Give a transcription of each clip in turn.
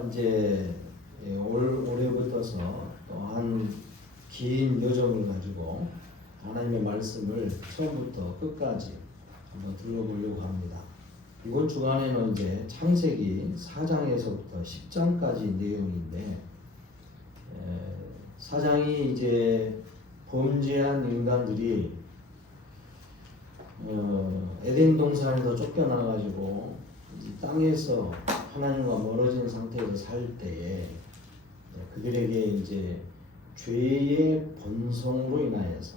우리가 이제 올해부터서 또한 긴 여정을 가지고 하나님의 말씀을 처음부터 끝까지 한번 들어보려고 합니다. 이번 주간에는 이제 창세기 4장에서부터 10장까지 내용인데, 4장이 이제 범죄한 인간들이 에덴 동산에서 쫓겨나가지고 땅에서 하나님과 멀어진 상태에서 살 때에 그들에게 이제 죄의 본성으로 인하여서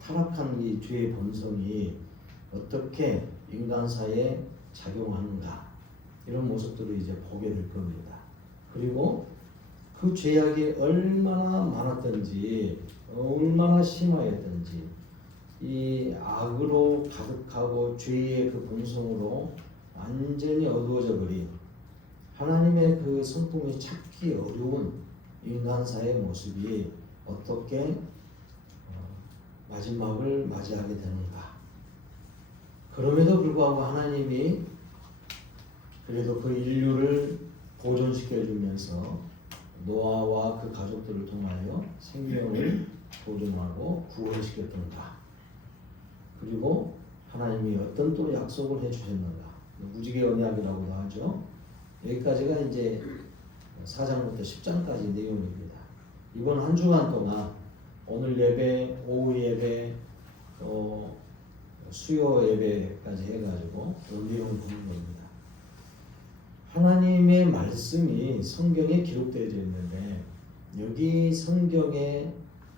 타락한 이 죄의 본성이 어떻게 인간사에 작용하는가, 이런 모습들을 이제 보게 될 겁니다. 그리고 그 죄악이 얼마나 많았던지, 얼마나 심하였던지, 이 악으로 가득하고 죄의 그 본성으로 완전히 어두워져 버린 하나님의 그 성품이 찾기 어려운 인간사의 모습이 어떻게 마지막을 맞이하게 되는가. 그럼에도 불구하고 하나님이 그래도 그 인류를 보존시켜 주면서 노아와 그 가족들을 통하여 생명을 보존하고 구원시켰던가. 그리고 하나님이 어떤 또 약속을 해주셨는가. 무지개 언약이라고도 하죠. 여기까지가 이제 4장부터 10장까지 내용입니다. 이번 한 주간 동안 오늘 예배, 오후 예배, 또 수요 예배까지 해가지고 내용을 보는 겁니다. 하나님의 말씀이 성경에 기록되어져 있는데, 여기 성경에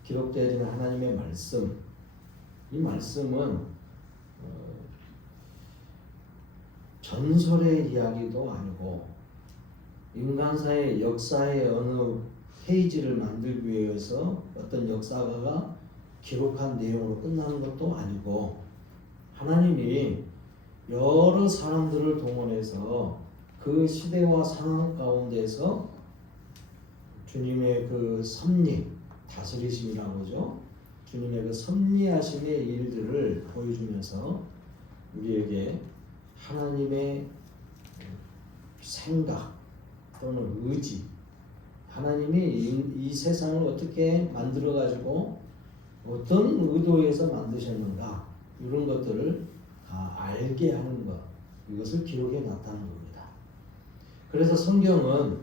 기록되어져 있는 하나님의 말씀, 이 말씀은 전설의 이야기도 아니고 인간사의 역사의 어느 페이지를 만들기 위해서 어떤 역사가가 기록한 내용으로 끝나는 것도 아니고, 하나님이 여러 사람들을 동원해서 그 시대와 상황 가운데서 주님의 그 섭리, 다스리심이라고 하죠. 주님의 그 섭리하심의 일들을 보여주면서 우리에게 하나님의 생각 또는 의지, 하나님이 이 세상을 어떻게 만들어 가지고 어떤 의도에서 만드셨는가, 이런 것들을 다 알게 하는 것, 이것을 기록에 나타낸 겁니다. 그래서 성경은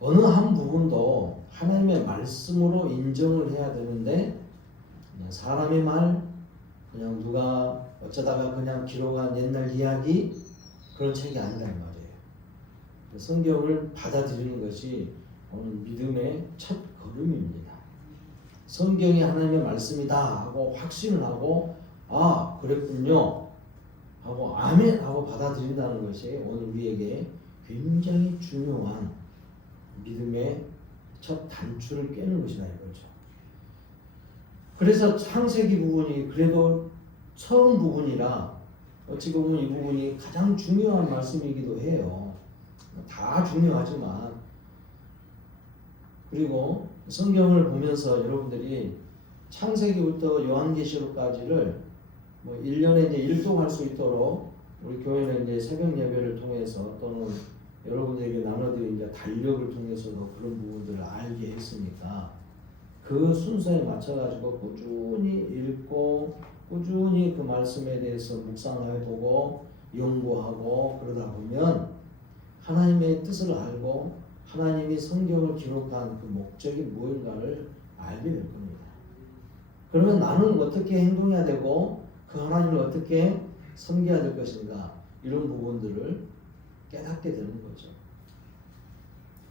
어느 한 부분도 하나님의 말씀으로 인정을 해야 되는데, 그냥 사람의 말, 그냥 누가 어쩌다가 그냥 기록한 옛날 이야기, 그런 책이 아니란 말이에요. 성경을 받아들이는 것이 오늘 믿음의 첫 걸음입니다. 성경이 하나님의 말씀이다 하고 확신을 하고, 아 그랬군요 하고 아멘 하고 받아들인다는 것이 오늘 우리에게 굉장히 중요한 믿음의 첫 단추를 깨는 것이다 이거죠. 그래서 창세기 부분이 그래도 처음 부분이라 어찌 보면 이 부분이 가장 중요한 말씀이기도 해요. 다 중요하지만, 그리고 성경을 보면서 여러분들이 창세기부터 요한계시록까지를 뭐 1년에 이제 일독할 수 있도록 우리 교회는 이제 새벽 예배를 통해서 또는 여러분들에게 나눠드린 이제 달력을 통해서도 그런 부분들을 알게 했으니까, 그 순서에 맞춰가지고 꾸준히 읽고 꾸준히 그 말씀에 대해서 묵상해보고 연구하고 그러다 보면 하나님의 뜻을 알고 하나님이 성경을 기록한 그 목적이 무엇인가를 알게 될 겁니다. 그러면 나는 어떻게 행동해야 되고 그 하나님을 어떻게 섬겨야 될 것인가, 이런 부분들을 깨닫게 되는 거죠.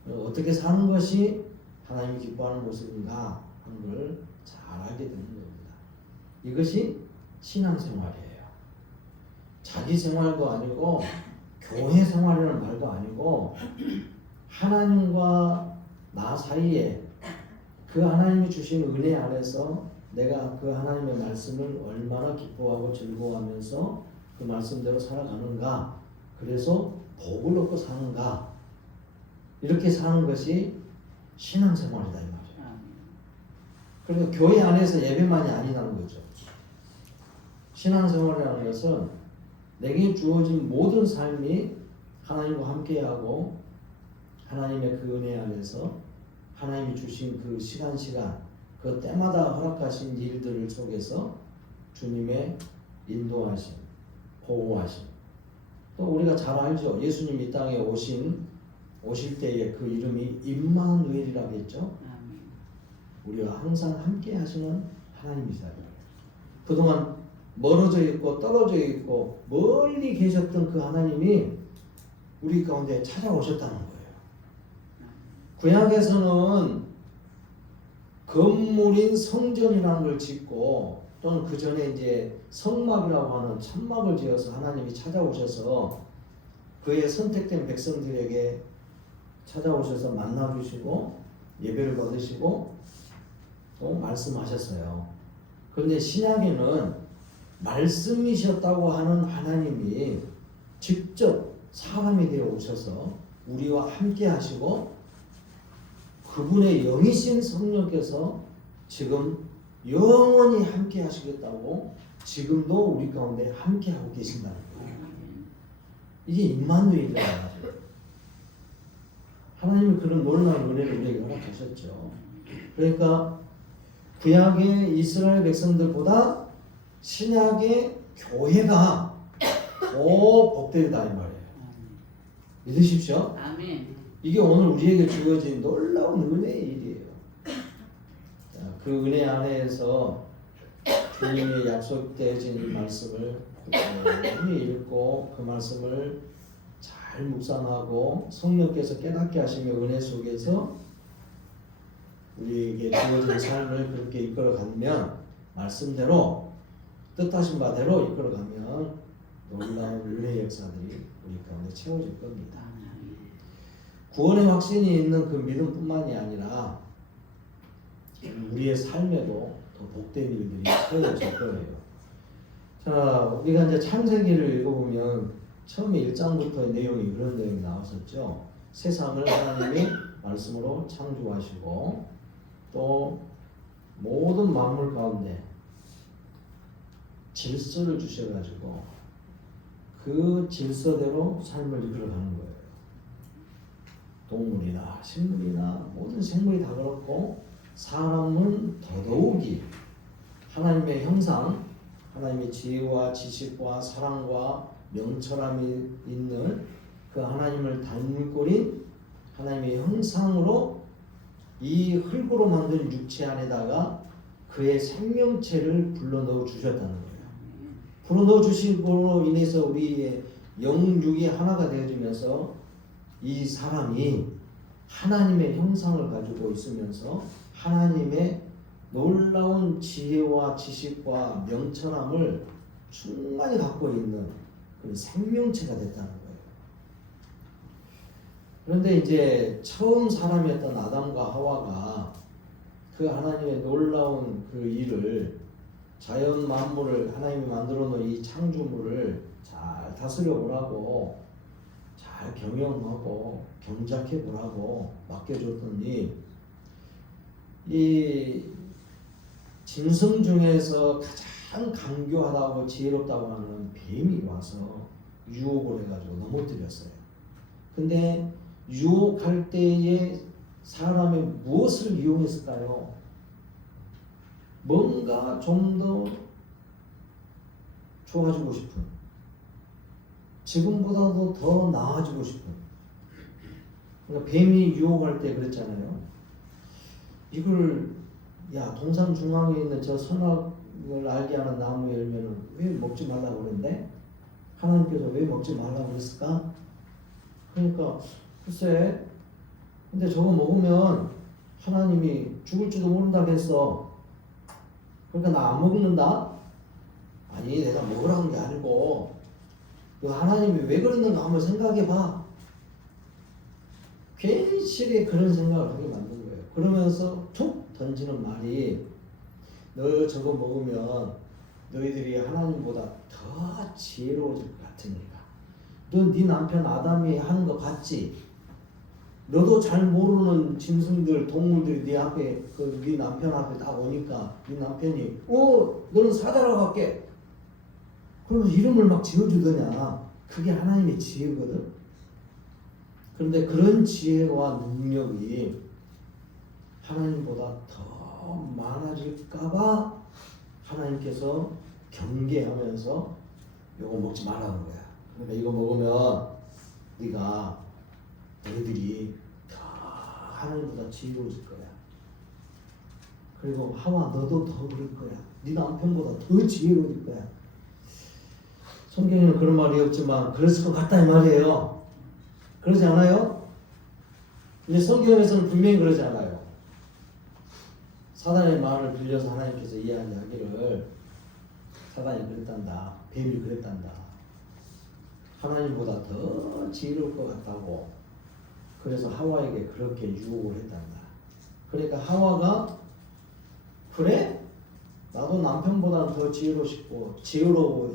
어떻게 사는 것이 하나님이 기뻐하는 모습인가 하는 걸 잘 알게 되는 겁니다. 이것이 신앙생활이에요. 자기 생활도 아니고 교회 생활이라는 말도 아니고, 하나님과 나 사이에 그 하나님이 주신 은혜 안에서 내가 그 하나님의 말씀을 얼마나 기뻐하고 즐거워하면서 그 말씀대로 살아가는가, 그래서 복을 얻고 사는가, 이렇게 사는 것이 신앙생활이다 이 말이에요. 그러니까 교회 안에서 예배만이 아니라는 거죠. 신앙생활이라는 것은 내게 주어진 모든 삶이 하나님과 함께하고 하나님의 그 은혜 안에서 하나님이 주신 그 시간 그 때마다 허락하신 일들 속에서 주님의 인도하심, 보호하심. 또 우리가 잘 알죠. 예수님이 이 땅에 오실 때에 그 이름이 임마누엘이라고 했죠. 우리와 항상 함께 하시는 하나님이세요. 그동안 멀어져 있고 떨어져 있고 멀리 계셨던 그 하나님이 우리 가운데 찾아오셨다는 거예요. 구약에서는 건물인 성전이라는 걸 짓고 또는 그 전에 이제 성막이라고 하는 천막을 지어서 하나님이 찾아오셔서 그의 선택된 백성들에게 찾아오셔서 만나주시고 예배를 받으시고 또 말씀하셨어요. 그런데 신약에는 말씀이셨다고 하는 하나님이 직접 사람이 되어 오셔서 우리와 함께 하시고 그분의 영이신 성령께서 지금 영원히 함께 하시겠다고 지금도 우리 가운데 함께 하고 계신다는 거예요. 이게 임마누엘이라는 거죠. 하나님이 그런 놀라운 은혜를 우리에게 허락하셨죠. 그러니까 구약의 이스라엘 백성들보다 신약의 교회가 더 복되다 이 말이에요. 믿으십시오. 아멘. 이게 오늘 우리에게 주어진 놀라운 은혜의 일이에요. 그 은혜 안에서 주님의 약속되어진 이 말씀을 꾸준히 읽고 그 말씀을 잘 묵상하고 성령께서 깨닫게 하시며 은혜 속에서 우리에게 주어진 삶을 그렇게 이끌어가면 말씀대로 뜻하신 바대로 이끌어가면 놀라운 은혜의 역사들이 우리 가운데 채워질 겁니다. 구원의 확신이 있는 그 믿음뿐만이 아니라 우리의 삶에도 더 복된 일들이 채워질 거예요. 자, 우리가 이제 창세기를 읽어보면 처음에 1장부터 내용이 그런 내용이 나왔었죠. 세상을 하나님이 말씀으로 창조하시고 또 모든 만물 가운데 질서를 주셔가지고 그 질서대로 삶을 이끌어가는 거예요. 동물이나 식물이나 모든 생물이 다 그렇고 사람은 더더욱이 하나님의 형상, 하나님의 지혜와 지식과 사랑과 명철함이 있는 그 하나님을 닮을 꼴인 하나님의 형상으로 이 흙으로 만든 육체 안에다가 그의 생명체를 불러넣어 주셨다는 거예요. 불어넣어 주심으로 인해서 우리의 영육이 하나가 되어지면서 이 사람이 하나님의 형상을 가지고 있으면서 하나님의 놀라운 지혜와 지식과 명철함을 충만히 갖고 있는 그런 생명체가 됐다는 거예요. 그런데 이제 처음 사람이었던 아담과 하와가 그 하나님의 놀라운 그 일을 자연 만물을 하나님이 만들어 놓은 이 창조물을 잘 다스려 보라고 잘 경영하고 경작해 보라고 맡겨줬더니 이 짐승 중에서 가장 강교하다고 지혜롭다고 하는 뱀이 와서 유혹을 해가지고 넘어뜨렸어요. 근데 유혹할 때에 사람이 무엇을 이용했을까요? 뭔가 좀 더 좋아지고 싶은, 지금보다도 더 나아지고 싶은. 그러니까 뱀이 유혹할 때 그랬잖아요. 이걸 야 동산 중앙에 있는 저 선악을 알게 하는 나무 열매는 왜 먹지 말라고 그랬는데 하나님께서 왜 먹지 말라고 그랬을까? 그러니까 글쎄 근데 저거 먹으면 하나님이 죽을지도 모른다고 했어. 그러니까 나 안 먹는다? 아니 내가 먹으라는 게 아니고 하나님이 왜 그랬는가 한번 생각해봐. 괜시리 그런 생각을 하게 만든 거예요. 그러면서 툭 던지는 말이 너 저거 먹으면 너희들이 하나님보다 더 지혜로워질 것 같으니까. 너 네 남편 아담이 하는 거 봤지? 너도 잘 모르는 짐승들, 동물들이 네 앞에 네 남편 앞에 딱 오니까 네 남편이 너는 사자라고 할게. 그러면서 이름을 막 지어주더냐. 그게 하나님의 지혜거든. 그런데 그런 지혜와 능력이 하나님보다 더 많아질까봐 하나님께서 경계하면서 이거 먹지 말라는 거야. 그러니까 이거 먹으면 너희들이 더 하나님보다 지혜로워질 거야. 그리고 하와 너도 더 그럴 거야. 네 남편보다 더 지혜로워질 거야. 성경에는 그런 말이 없지만 그랬을 것 같다 이 말이에요. 그러지 않아요? 근데 성경에서는 분명히 그러지 않아요. 사단의 말을 빌려서 하나님께서 이야기하기를 사단이 그랬단다. 뱀이 그랬단다. 하나님보다 더 지혜로울 것 같다고. 그래서 하와에게 그렇게 유혹을 했단다. 그러니까 하와가 그래? 나도 남편보다 더 지혜로워지고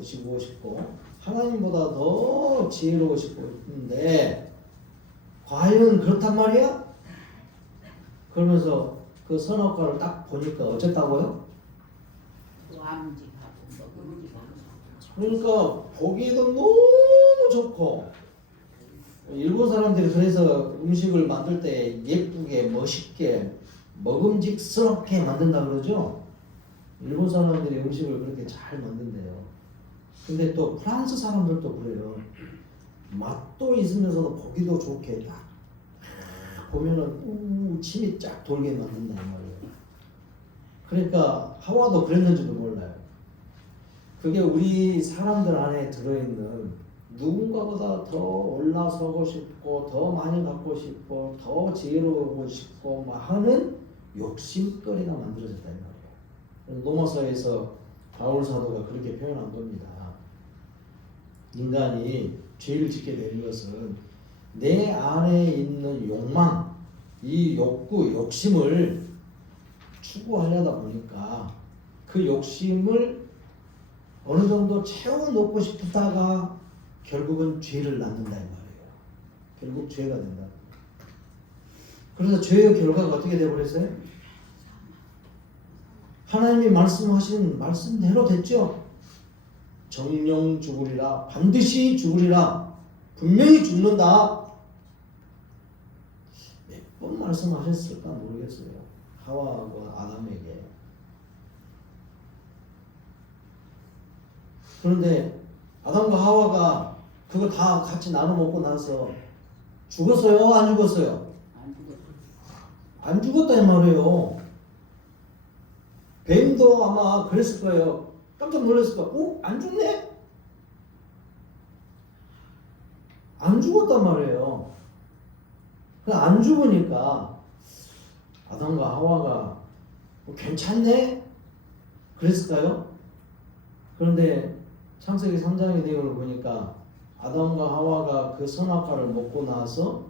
싶고 하나님보다 더 지혜로워지고 싶은데 과연 그렇단 말이야? 그러면서 그 선악과를 딱 보니까 어쨌다고요? 그러니까 보기에도 너무 좋고 일본 사람들이 그래서 음식을 만들 때 예쁘게 멋있게 먹음직스럽게 만든다 그러죠. 일본 사람들이 음식을 그렇게 잘 만든대요. 근데 또 프랑스 사람들도 그래요. 맛도 있으면서도 보기도 좋게 딱 보면은 침이 쫙 돌게 만든단 말이에요. 그러니까 하와도 그랬는지도 몰라요. 그게 우리 사람들 안에 들어있는 누군가보다 더 올라서고 싶고 더 많이 갖고 싶고 더 지혜로우고 싶고 막 하는 욕심거리가 만들어졌다 이 말이에요. 로마서에서 바울 사도가 그렇게 표현한 겁니다. 인간이 죄를 짓게 되는 것은 내 안에 있는 욕망, 이 욕구, 욕심을 추구하려다 보니까 그 욕심을 어느 정도 채워놓고 싶다가 결국은 죄를 낳는다 이 말이에요. 결국 죄가 된다. 그래서 죄의 결과가 어떻게 되어버렸어요? 하나님이 말씀하신 말씀대로 됐죠. 정령 죽으리라. 반드시 죽으리라. 분명히 죽는다. 몇 번 말씀하셨을까 모르겠어요. 하와와 아담에게. 그런데 아담과 하와가 그거 다 같이 나눠 먹고 나서 죽었어요? 안 죽었어요? 안 죽었다 이 말이에요. 뱀도 아마 그랬을 거예요. 깜짝 놀랐을 거예요. 안 죽네? 안 죽었단 말이에요. 안 죽으니까 아담과 하와가 괜찮네? 그랬을까요? 그런데 창세기 3장의 내용을 보니까 아담과 하와가 그 선악과를 먹고 나서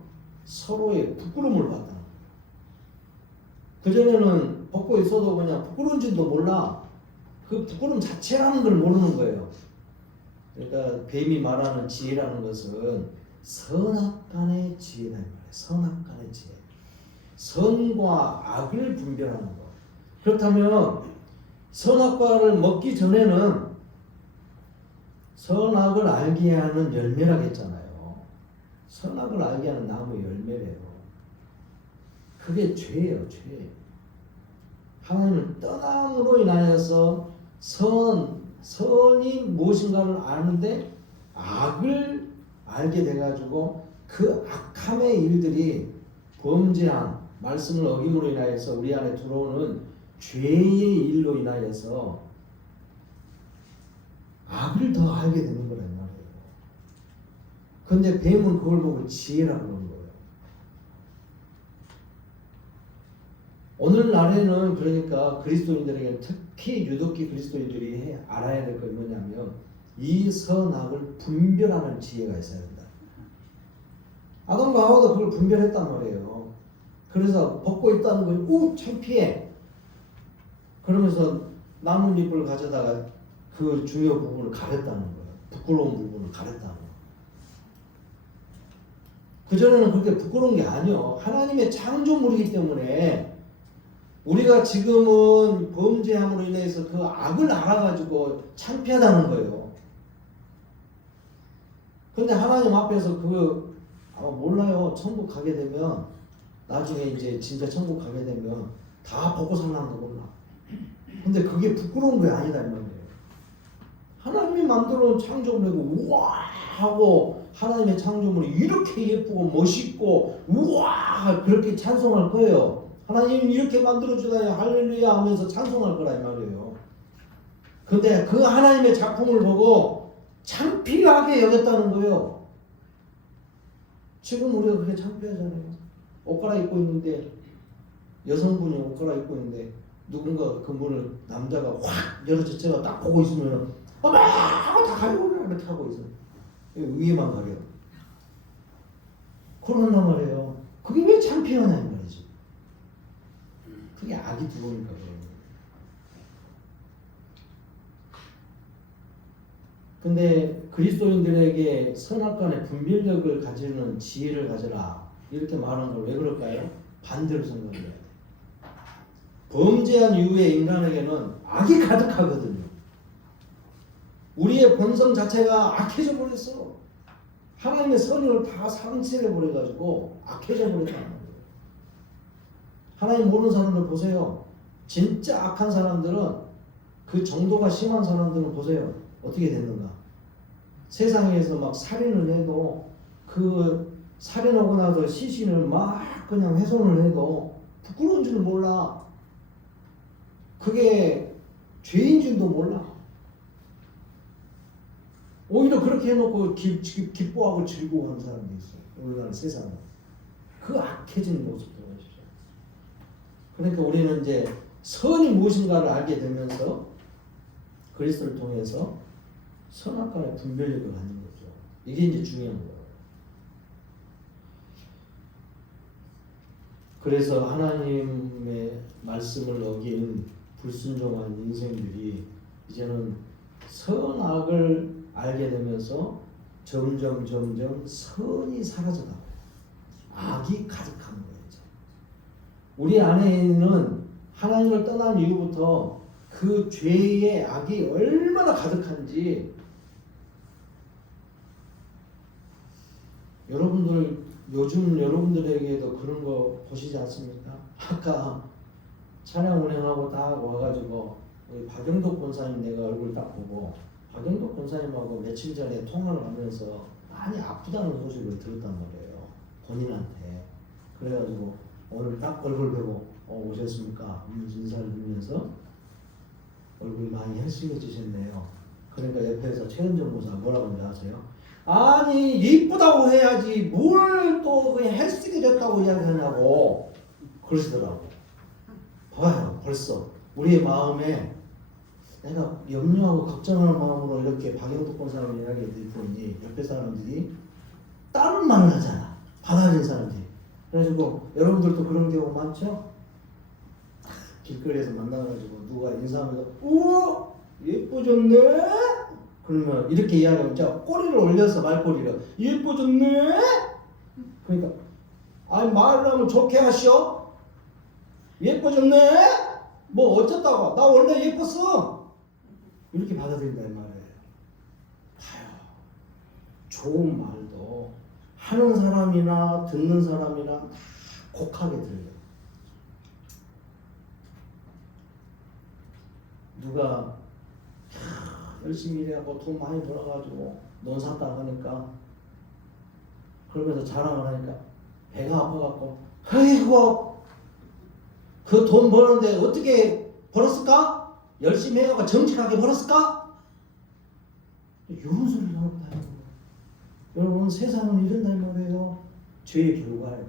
서로의 부끄러움을 받다. 그전에는 벗고 있어도 그냥 부끄러운지도 몰라. 그 부끄러움 자체라는 걸 모르는 거예요. 그러니까 뱀이 말하는 지혜라는 것은 선악간의 지혜다 말이에요. 선악간의 지혜. 선과 악을 분별하는 것. 그렇다면 선악과를 먹기 전에는 선악을 알게 하는 열매라고 했잖아요. 선악을 알게 하는 나무 열매래요. 그게 죄예요, 죄. 하나님을 떠남으로 인하여서 선이 무엇인가를 아는데 악을 알게 돼가지고 그 악함의 일들이 범죄한 말씀을 어김으로 인하여서 우리 안에 들어오는 죄의 일로 인하여서 악을 더 알게 되는 거란 말이에요. 그런데 뱀은 그걸 보고 지혜라고 그러는 거예요. 오늘날에는 그러니까 그리스도인들에게 특히 유독히 그리스도인들이 알아야 될 건 뭐냐면 이 선악을 분별하는 지혜가 있어야 된다. 아담과 하와도 그걸 분별했단 말이에요. 그래서 벗고 있다는 걸 창피해. 그러면서 나뭇잎을 가져다가 그 중요 부분을 가렸다는 거예요. 부끄러운 부분을 가렸다는 거예요. 그전에는 그렇게 부끄러운 게 아니에요. 하나님의 창조물이기 때문에 우리가 지금은 범죄함으로 인해서 그 악을 알아가지고 창피하다는 거예요. 그런데 하나님 앞에서 그 아마 몰라요. 천국 가게 되면 나중에 이제 진짜 천국 가게 되면 다 벗고 살라는 거 몰라. 근데 그게 부끄러운 게 아니다 이 말이에요. 하나님이 만들어 놓은 창조물이고 우와 하고 하나님의 창조물이 이렇게 예쁘고 멋있고 우와 그렇게 찬송할 거예요. 하나님 이렇게 만들어주다니 할렐루야 하면서 찬송할 거라 이 말이에요. 근데 그 하나님의 작품을 보고 창피하게 여겼다는 거예요. 지금 우리가 그게 창피하잖아요. 옷 갈아입고 있는데 여성분이 옷 갈아입고 있는데 누군가 그 문을 남자가 확 열어서 제가 딱 보고 있으면 어머 하고 다 가리고 이렇게 하고 있어요. 위에만 가려. 그런단 말이에요. 그게 왜 창피하냐 이 말이지. 그게 악이 들어오니까 그래요. 근데 그리스도인들에게 선악간의 분별력을 가지는 지혜를 가져라 이렇게 말하는 걸 왜 그럴까요? 반대로 생각해야 돼. 범죄한 이후에 인간에게는 악이 가득하거든요. 우리의 본성 자체가 악해져 버렸어. 하나님의 선을 다 상실해 버려가지고 악해져 버렸다는 거예요. 하나님 모르는 사람들 보세요. 진짜 악한 사람들은 그 정도가 심한 사람들은 보세요. 어떻게 됐는가? 세상에서 막 살인을 해도 그 살인하고 나서 시신을 막 그냥 훼손을 해도 부끄러운 줄 몰라. 그게 죄인 줄도 몰라. 오히려 그렇게 해놓고 기뻐하고 즐거워하는 사람도 있어요. 오늘날 세상은. 그 악해진 모습들 보시죠. 그러니까 우리는 이제 선이 무엇인가를 알게 되면서 그리스도를 통해서 선악간의 분별력을 갖는 거죠. 이게 이제 중요한 거예요. 그래서 하나님의 말씀을 어긴 불순종한 인생들이 이제는 선악을 알게 되면서 점점 선이 사라져가고 악이 가득한 거예요. 이제. 우리 안에 있는 하나님을 떠난 이후부터 그 죄의 악이 얼마나 가득한지 여러분들 요즘 여러분들에게도 그런 거 보시지 않습니까? 아까 찬양 운행하고 딱 와가지고 우리 박영덕 권사님 내가 얼굴 딱 보고 박영덕 권사님하고 며칠 전에 통화를 하면서 많이 아프다는 소식을 들었단 말이에요. 본인한테. 그래가지고 오늘 딱 얼굴 보고 오셨습니까? 인사를 드리면서 얼굴이 많이 헬싱해지셨네요. 그러니까 옆에서 최은정 목사 뭐라고 하는지 아세요? 아니 이쁘다고 해야지 뭘 또 그냥 헬싱해졌다고 이야기하냐고 그러시더라고. 봐요 벌써 우리의 마음에 내가 염려하고 걱정하는 마음으로 이렇게 박영덕 권사님 이야기를 듣더니 옆에 사람들이 다른 말을 하잖아. 받아들인 사람들이. 그래가지고 여러분들도 그런 경우 많죠? 길거리에서 만나가지고 누가 인사하면서 우와 예뻐졌네? 그러면 이렇게 이야기하면 진짜 꼬리를 올려서 말꼬리를 예뻐졌네? 그러니까 아니 말을 하면 좋게 하시오? 예뻐졌네? 뭐 어쩌다가 나 원래 예뻤어 이렇게 받아들인다 이 말이에요. 봐요. 좋은 말도 하는 사람이나 듣는 사람이나 다 곡하게 들려요. 누가 열심히 일하고 돈 많이 벌어가지고 논 샀다 하니까 그러면서 자랑을 하니까 배가 아파갖고 아이고 그 돈 버는데 어떻게 벌었을까? 열심히 해가 정직하게 벌었을까? 이런 소리를 하고 다니는 거예요. 여러분 세상은 이런단 말이에요. 죄의 결과예요.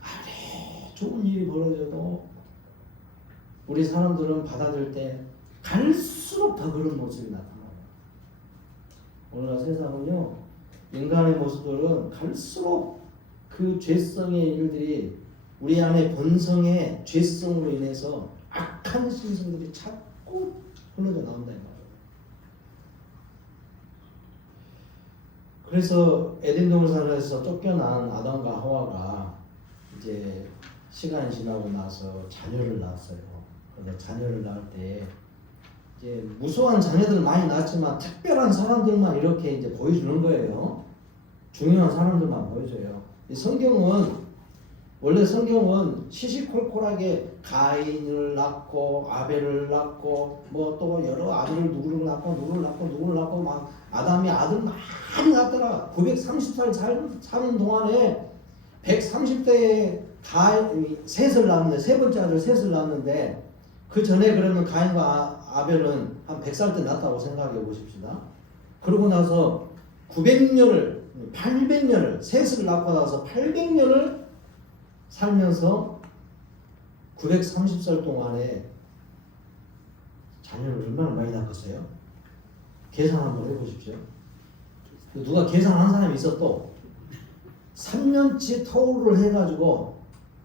아무리 좋은 일이 벌어져도 우리 사람들은 받아들일 때 갈수록 더 그런 모습이 나타나요. 오늘날 세상은요. 인간의 모습들은 갈수록 그 죄성의 일들이 우리 안에 본성의 죄성으로 인해서 악한 신성들이 자꾸 흘러져 나온다 이 말이에요. 그래서 에덴 동산에서 쫓겨난 아담과 하와가 이제 시간이 지나고 나서 자녀를 낳았어요. 그래서 자녀를 낳을 때 이제 무수한 자녀들 많이 낳았지만 특별한 사람들만 이렇게 이제 보여주는 거예요. 중요한 사람들만 보여줘요. 이 성경은 원래 성경은 시시콜콜하게 가인을 낳고 아벨을 낳고 뭐 또 여러 아들을 누구를 낳고 막 아담이 아들 많이 낳더라. 930살 사는 동안에 130대에 셋을 낳았는데 세 번째 아들 셋을 낳았는데 그 전에 그러면 가인과 아벨은 한 100살 때 낳았다고 생각해 보십시다. 그러고 나서 800년을 셋을 낳고 나서 800년을 살면서 930살 동안에 자녀를 얼마나 많이 낳았겠어요? 계산 한번 해보십시오. 누가 계산한 사람이 있어 또 3년치 터울을 해가지고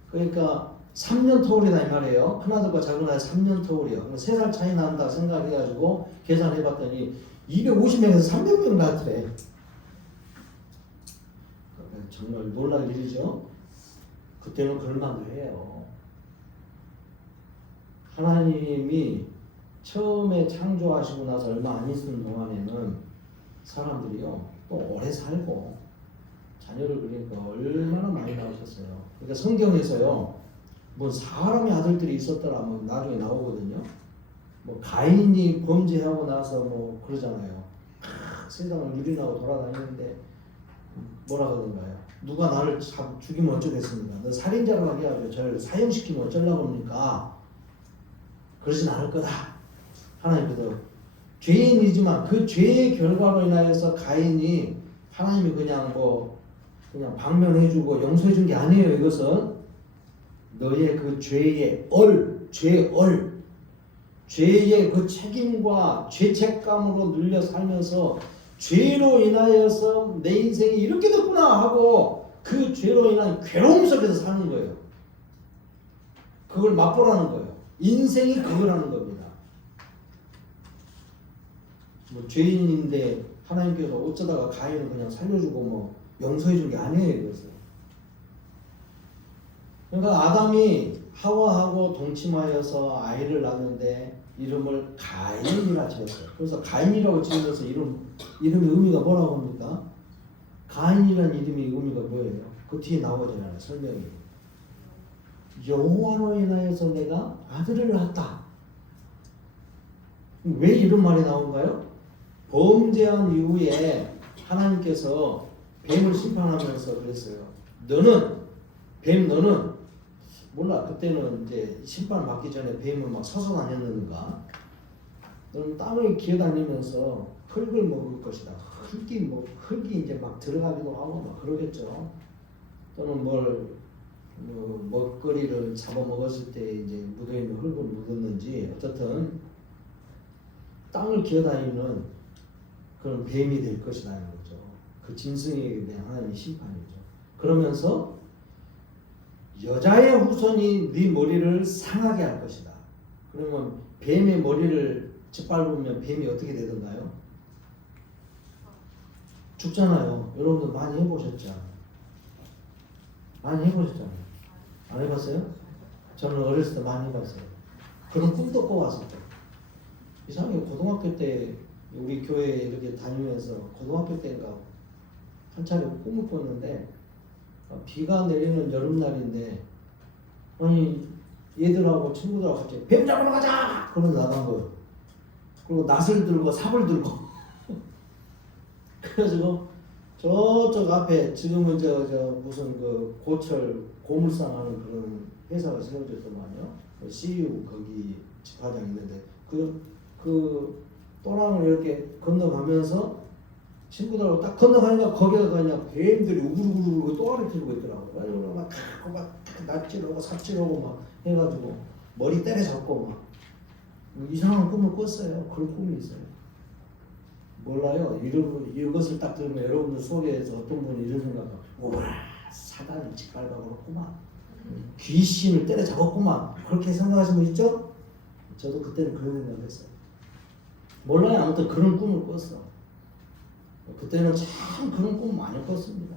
그러니까 3년 터울이다 이 말이에요. 큰아들과 작은아들 3년 터울이요. 3살 차이 난다 생각해가지고 계산해봤더니 250명에서 300명 낳더래. 정말 놀랄 일이죠. 그때는 그럴만도 해요. 하나님이 처음에 창조하시고 나서 얼마 안 있는 동안에는 사람들이요 또 오래 살고 자녀를 그러니까 얼마나 많이 낳으셨어요. 그러니까 성경에서요 뭐 사람의 아들들이 있었더라 뭐 나중에 나오거든요. 뭐 가인이 범죄하고 나서 뭐 그러잖아요. 세상을 유린하고 돌아다니는데 뭐라 그러던가요? 누가 나를 죽이면 어쩌겠습니까? 너 살인자로 하게 하죠. 저를 사형시키면 어쩌려고 합니까? 그러진 않을 거다. 하나님께서 죄인이지만 그 죄의 결과로 인하여서 가인이 하나님이 그냥 방면해주고 용서해준 게 아니에요. 이것은 너의 그 죄의 죄의 그 책임과 죄책감으로 눌려 살면서 죄로 인하여서 내 인생이 이렇게 됐구나 하고 그 죄로 인한 괴로움 속에서 사는 거예요. 그걸 맛보라는 거예요. 인생이 그거라는 겁니다. 뭐 죄인인데 하나님께서 어쩌다가 가인을 그냥 살려주고 뭐 용서해 준 게 아니에요. 이것은. 그러니까 아담이 하와하고 동침하여서 아이를 낳는데 이름을 가인이라 지었어요. 그래서 가인이라고 지어서 이름의 의미가 뭐라고 합니까? 가인이라는 이름의 의미가 뭐예요? 그 뒤에 나오잖아요. 설명이. 여호와로 인하여서 내가 아들을 낳았다. 왜 이런 말이 나온가요? 범죄한 이후에 하나님께서 뱀을 심판하면서 그랬어요. 너는 몰라. 그때는 이제 심판 받기 전에 뱀을 막 서서 다녔는가? 너는 땅을 기어다니면서 흙을 먹을 것이다. 흙이 이제 막 들어가기도 하고 막 그러겠죠. 또는 먹거리를 잡아 먹었을 때 이제 묻어있는 흙을 묻었는지 어쨌든 땅을 기어다니는 그런 뱀이 될 것이라는 거죠. 그 짐승에 대한 하나님의 심판이죠. 그러면서 여자의 후손이 네 머리를 상하게 할 것이다. 그러면 뱀의 머리를 짓밟으면 뱀이 어떻게 되던가요? 죽잖아요. 여러분들 많이 해보셨죠? 많이 해보셨잖아요. 안 해봤어요? 저는 어렸을 때 많이 해봤어요. 그런 꿈도 꿔왔어요. 이상하게 고등학교 때 우리 교회 이렇게 다니면서 고등학교 때인가 한 차례 꿈을 꿨는데 비가 내리는 여름날인데 아니 얘들하고 친구들하고 같이 뱀 잡으러 가자! 그러면서 나간 거예요. 그리고 낫을 들고 삽을 들고 그래가지고 저쪽 앞에 지금은 저 무슨 그 고철 고물상 하는 그런 회사가 세워졌더만요. CU 거기 집화장 있는데 그 또랑을 이렇게 건너가면서 친구들하고 딱 건너가니까 거기가 그냥 뱀들이 우글우글 또라를 들고 있더라고요. 그래가지고 막 낫지르고 삽질하고 막 해가지고 머리 때려잡고 막 이상한 꿈을 꿨어요. 그런 꿈이 있어요. 몰라요. 이것을 딱 들으면 여러분들 속에서 어떤 분이 이런 생각을 우와 사단이 짓밟아버렸구만. 귀신을 때려잡았구만. 그렇게 생각하시는 분 있죠? 저도 그때는 그런 생각을 했어요. 몰라요. 아무튼 그런 꿈을 꿨어. 그때는 참 그런 꿈 많이 꿨습니다.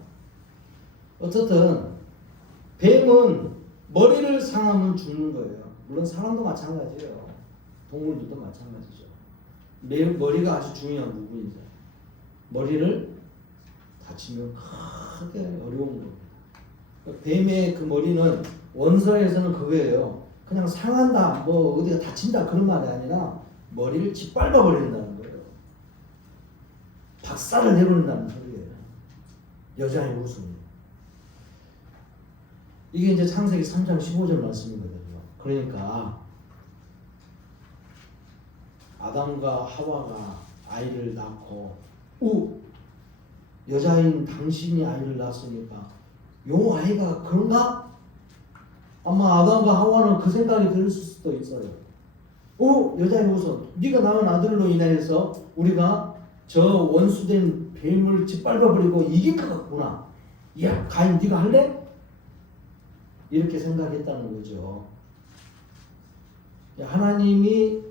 어쨌든 뱀은 머리를 상하면 죽는 거예요. 물론 사람도 마찬가지예요. 동물들도 마찬가지죠. 머리가 아주 중요한 부분이죠. 머리를 다치면 크게 어려운 겁니다. 뱀의 그 머리는 원서에서는 그거예요. 그냥 상한다, 뭐 어디가 다친다 그런 말이 아니라 머리를 짓밟아 버린다는 거예요. 박살을 내버린다는 소리예요. 여자의 웃음. 이게 이제 창세기 3장 15절 말씀이거든요. 그러니까 아담과 하와가 아이를 낳고 여자인 당신이 아이를 낳았으니까 요 아이가 그런가? 아마 아담과 하와는 그 생각이 들 수도 있어요. 여자의 웃음. 네가 낳은 아들로 인해서 우리가 저 원수된 뱀을 짓밟아버리고 이길 것 같구나. 야, 가인 네가 할래? 이렇게 생각했다는 거죠. 하나님이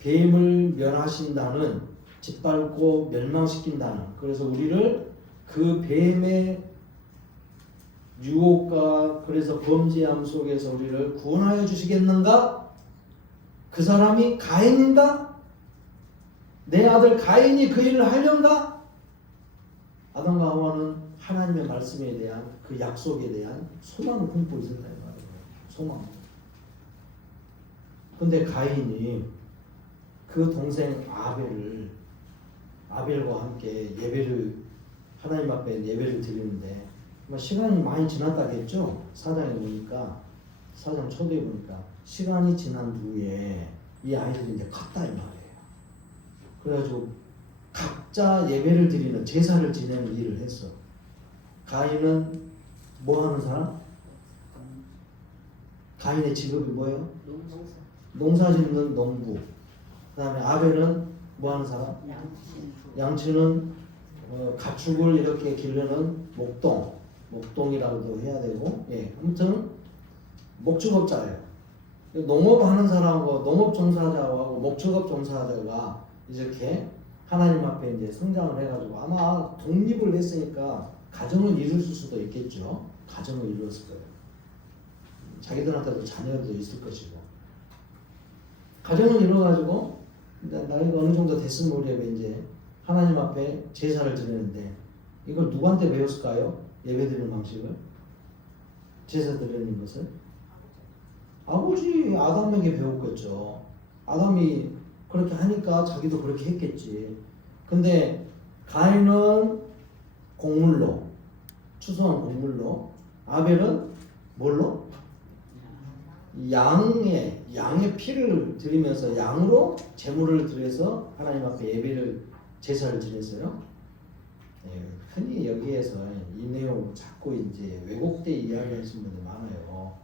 뱀을 멸하신다는, 짓밟고 멸망시킨다는, 그래서 우리를 그 뱀의 유혹과 그래서 범죄함 속에서 우리를 구원하여 주시겠는가? 그 사람이 가인인가? 내 아들 가인이 그 일을 하려는가? 아담과 하와는 하나님의 말씀에 대한 그 약속에 대한 소망을 품고 있었다 이 말이에요. 소망. 근데 가인이 그 동생 아벨과 함께 하나님 앞에 예배를 드리는데 시간이 많이 지났다겠죠? 사장에 보니까, 사장 초대에 보니까 시간이 지난 후에 이 아이들이 이제 컸다 이 말이에요. 그래가지고 각자 예배를 드리는, 제사를 지내는 일을 했어. 가인은 뭐 하는 사람? 가인의 직업이 뭐예요? 농사 짓는 농부. 그 다음에 아벨은 뭐 하는 사람? 양치는 가축을 이렇게 기르는 목동이라고도 해야 되고, 아무튼 목축업자예요. 농업하는 사람하고 농업 종사자하고 목축업 종사자가 이렇게 하나님 앞에 이제 성장을 해가지고 아마 독립을 했으니까 가정을 이룰 수도 있겠죠. 가정을 이루었을 거예요. 자기들한테도 자녀도 있을 것이고. 가정을 이루어가지고 나이가 어느 정도 됐을 무렵에 이제 하나님 앞에 제사를 드리는데 이걸 누구한테 배웠을까요? 예배드리는 방식을? 제사 드리는 것을? 아버지 아담에게 배웠겠죠. 아담이 그렇게 하니까 자기도 그렇게 했겠지. 근데 가인은 곡물로, 추수한 곡물로, 아벨은 뭘로? 양의 피를 드리면서 양으로 제물을 드려서 하나님 앞에 제사를 지냈어요. 흔히 여기에서 이 내용 자꾸 이제 왜곡돼 이야기하시는 분들 많아요.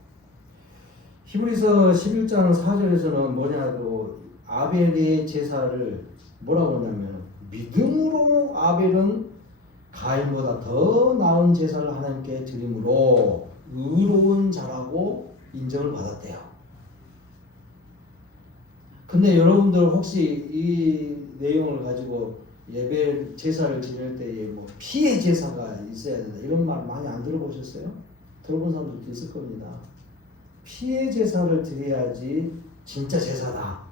히브리서 11장 4절에서는 뭐냐고 아벨의 제사를 뭐라고 하냐면 믿음으로 아벨은 가인보다 더 나은 제사를 하나님께 드림으로 의로운 자라고 인정을 받았대요. 근데 여러분들 혹시 이 내용을 가지고 예배 제사를 지낼 때에 뭐 피의 제사가 있어야 된다 이런 말 많이 안 들어보셨어요? 들어본 사람들도 있을 겁니다. 피의 제사를 드려야지 진짜 제사다.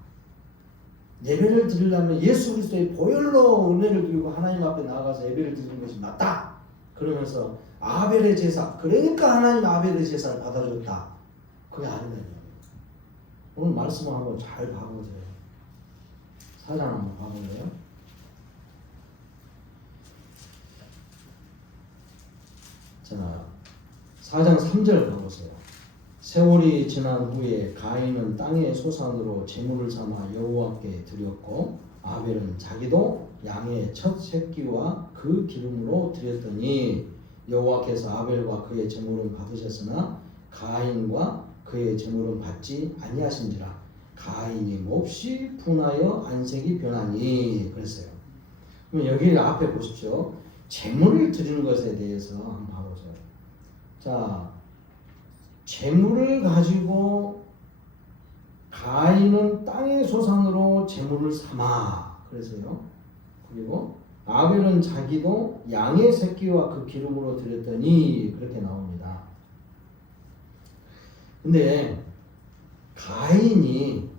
예배를 드리려면 예수 그리스도의 보혈로 은혜를 드리고 하나님 앞에 나아가서 예배를 드리는 것이 맞다. 그러면서 아벨의 제사, 그러니까 하나님 아벨의 제사를 받아줬다. 그게 아니다. 오늘 말씀을 한번 잘 봐보세요. 4장 한번 봐볼래요? 자, 4장 3절 봐보세요. 세월이 지난 후에 가인은 땅의 소산으로 제물을 삼아 여호와께 드렸고 아벨은 자기도 양의 첫 새끼와 그 기름으로 드렸더니 여호와께서 아벨과 그의 제물은 받으셨으나 가인과 그의 제물은 받지 아니하신지라. 가인이 몹시 분하여 안색이 변하니 그랬어요. 그럼 여기 앞에 보십시오. 제물을 드리는 것에 대해서 한번 봐보세요. 자, 제물을 가지고 가인은 땅의 소산으로 제물을 삼아 그래서요. 그리고 아벨은 자기도 양의 새끼와 그 기름으로 드렸더니 그렇게 나옵니다. 근데 가인이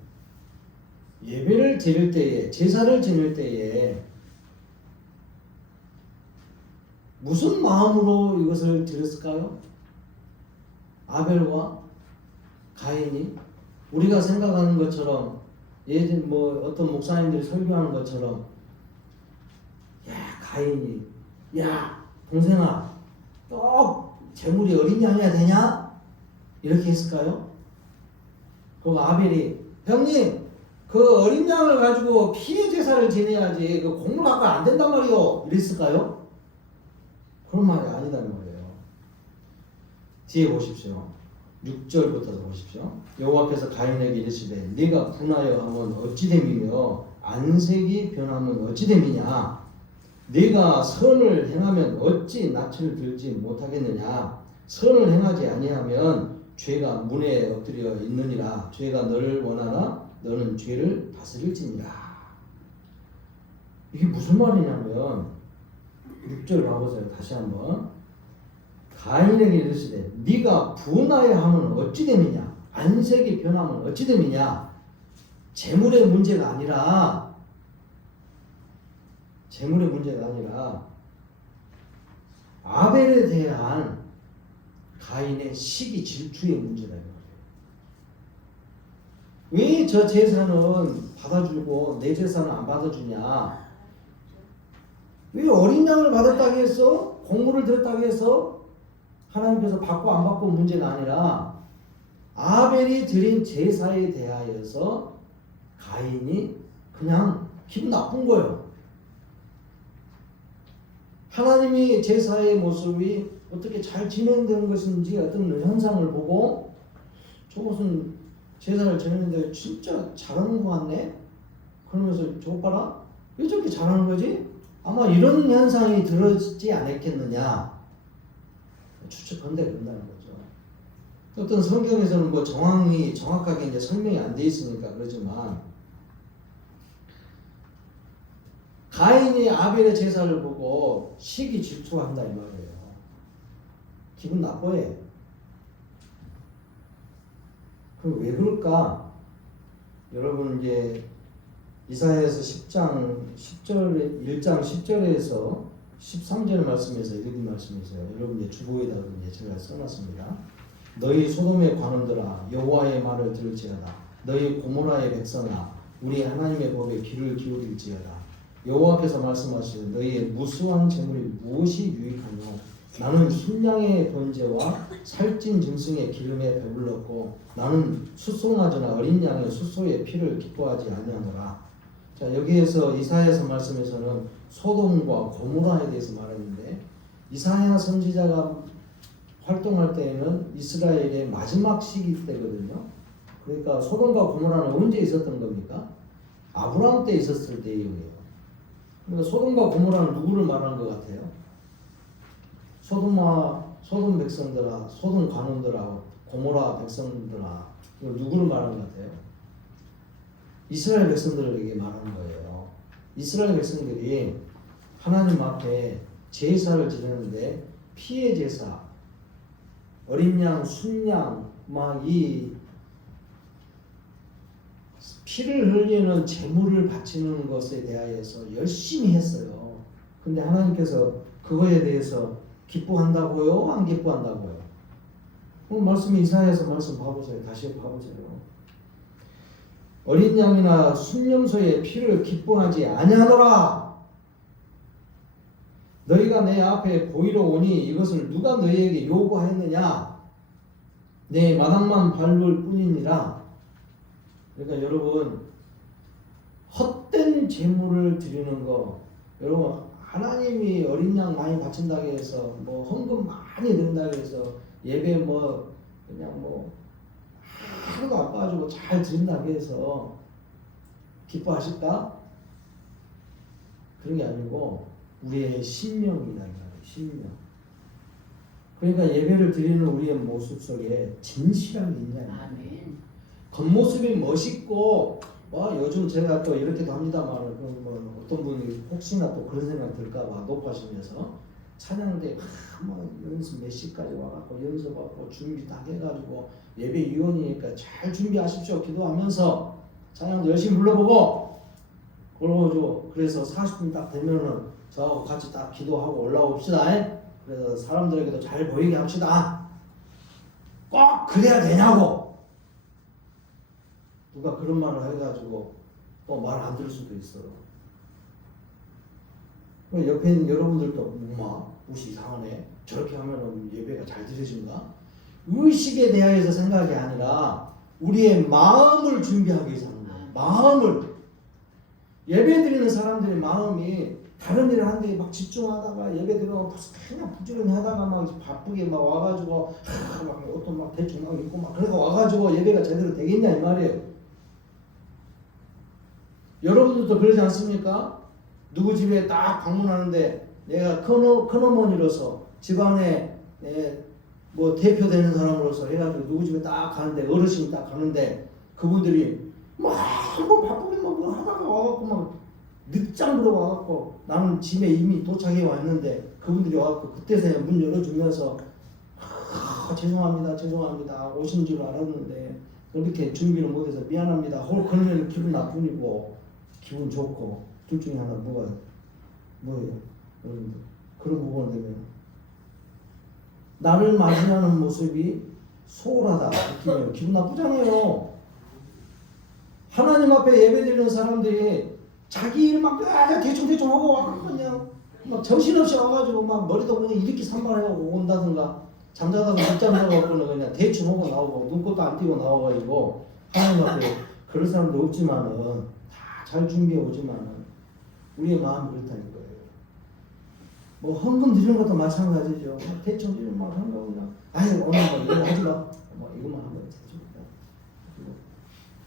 예배를 드릴 때에, 제사를 지낼 때에 무슨 마음으로 이것을 드렸을까요? 아벨과 가인이 우리가 생각하는 것처럼 예전 뭐 어떤 목사님들이 설교하는 것처럼 야 가인이 야 동생아 또 재물이 어린 양이야 되냐? 이렇게 했을까요? 그리고 아벨이 형님 그 어린 양을 가지고 피해 제사를 지내야지 그 곡물 갖고 안 된단 말이요 이랬을까요? 그런 말이 아니다는 거예요. 뒤에 보십시오. 6절부터 보십시오. 여호와께서 가인에게 이르시되 네가 분하여 하면 어찌 됨이며 안색이 변하면 어찌 됨이냐 네가 선을 행하면 어찌 낯을 들지 못하겠느냐 선을 행하지 아니하면 죄가 문에 엎드려 있느니라 죄가 너를 원하나 너는 죄를 다스릴지니라. 이게 무슨 말이냐면 6절 봐보세요. 다시 한번. 가인에게 이르시되 네가 분하여 하면 어찌 됨이냐 안색이 변하면 어찌 됨이냐. 재물의 문제가 아니라 아벨에 대한 가인의 시기 질투의 문제다. 왜 저 제사는 받아주고 내 제사는 안 받아주냐? 왜 어린 양을 받았다고 해서 곡물을 드렸다고 해서 하나님께서 받고 안 받고 문제가 아니라 아벨이 드린 제사에 대하여서 가인이 그냥 기분 나쁜 거예요. 하나님이 제사의 모습이 어떻게 잘 진행되는 것인지 어떤 현상을 보고 저것은 제사를 지내는데 진짜 잘하는 것 같네? 그러면서 저거 봐라? 왜 저렇게 잘하는 거지? 아마 이런 현상이 들어지지 않았겠느냐 추측한데 그런다는 거죠. 어떤 성경에서는 뭐 정확하게 이제 설명이 안 돼 있으니까 그러지만 가인이 아벨의 제사를 보고 시기 질투한다 이 말이에요. 기분 나빠해. 그럼 왜 그럴까? 여러분 이제 이사야에서 1장 10절에서 13절 말씀에서 이런 말씀이세요. 여러분 이제 주보에다가 이제 제가 써놨습니다. 너희 소돔의 관원들아 여호와의 말을 들을지어다. 너희 고모라의 백성아 우리 하나님의 법에 귀를 기울일지어다. 여호와께서 말씀하시되 너희의 무수한 재물이 무엇이 유익하뇨? 나는 순양의 번제와 살찐 짐승의 기름에 배불렀고 나는 숫송아지나 어린 양의 숫소의 피를 기뻐하지 아니하노라. 자 여기에서 이사야서 말씀에서는 소돔과 고모라에 대해서 말했는데 이사야 선지자가 활동할 때에는 이스라엘의 마지막 시기 때거든요. 그러니까 소돔과 고모라는 언제 있었던 겁니까? 아브라함 때 있었을 때예요. 그러니까 소돔과 고모라는 누구를 말하는 것 같아요? 소돔 백성들아, 소돔 관원들아, 고모라 백성들아, 이거 누구를 말하는 것 같아요? 이스라엘 백성들에게 말하는 거예요. 이스라엘 백성들이 하나님 앞에 제사를 지내는데 피해 제사, 어린 양, 순양, 막 이 피를 흘리는 제물을 바치는 것에 대하여서 열심히 했어요. 근데 하나님께서 그거에 대해서 기뻐한다고요? 안 기뻐한다고요? 말씀이 이사야에서 말씀 봐보세요. 다시 봐보세요. 어린 양이나 순염소의 피를 기뻐하지 아니하노라. 너희가 내 앞에 보이러 오니 이것을 누가 너희에게 요구하였느냐? 내 마당만 밟을 뿐이니라. 그러니까 여러분 헛된 제물을 드리는 거 여러분 하나님이 어린 양 많이 바친다고 해서 뭐 헌금 많이 든다고 해서 예배 뭐 그냥 뭐 하루도 안 빠지고 잘 드린다고 해서 기뻐하실까? 그런 게 아니고 우리의 신명이라는 거예요. 신명. 그러니까 예배를 드리는 우리의 모습 속에 진실함이 있냐. 아멘. 겉모습이 멋있고 요즘 제가 또 이렇게도 합니다만 뭐 어떤 분이 혹시나 또 그런 생각 들까봐 높아지면서 찬양 때 뭐 연습 몇 시까지 와갖고 연습하고 준비 다 해가지고 예배 위원이니까 잘 준비하십시오 기도하면서 찬양도 열심히 불러보고 그래서 40분 딱 되면은 저하고 같이 딱 기도하고 올라옵시다. 그래서 사람들에게도 잘 보이게 합시다. 꼭 그래야 되냐고 누가 그런 말을 해가지고 또 말 안 들을 수도 있어. 옆에 있는 여러분들도 옷이 이상하네. 저렇게 하면은 예배가 잘 드려진가? 의식에 대하여서 생각이 아니라 우리의 마음을 준비하기 위해서 하는 거예요. 마음을. 예배 드리는 사람들의 마음이 다른 일을 하는데 막 집중하다가 예배 드리면 그냥 부지런히 하다가 막 바쁘게 막 와가지고 막 옷도 막 대충 막 입고 막 그래서 와가지고 예배가 제대로 되겠냐 이 말이에요. 여러분들도 그러지 않습니까? 누구 집에 딱 방문하는데 내가 큰어머니로서 집안에 뭐 대표되는 사람으로서 해가지고 누구 집에 딱 가는데 어르신이 딱 가는데 그분들이 막 바쁘게 막 하다가 와갖고 막 늦장 들어와갖고 나는 집에 이미 도착해 왔는데 그분들이 와갖고 그때서야 문 열어주면서 죄송합니다 오신 줄 알았는데 그렇게 준비를 못해서 미안합니다. 그러면 기분 나쁘고 기분 좋고 둘 중에 하나 뭐예요? 그런 부분을 되면 나를 맞이하는 모습이 소홀하다 느끼면 기분 나쁘잖아요. 하나님 앞에 예배드리는 사람들이 자기 일 막 대충 하고 와 그냥 막 정신없이 와가지고 막 머리도 그냥 이렇게 산발하고 온다든가 잠자다가 늦잠 자고는 그냥 대충 하고 나오고 눈곱도 안 띄고 나와가지고 하나님 앞에 그런 사람도 없지만은 다 잘 준비해 오지만은 우리의 마음이 그렇다는 거예요. 뭐 헌금 드리는 것도 마찬가지죠. 대충 드리면 막 하는 거 그냥 오늘 뭐 이거 하지 마. 뭐 이것만 하면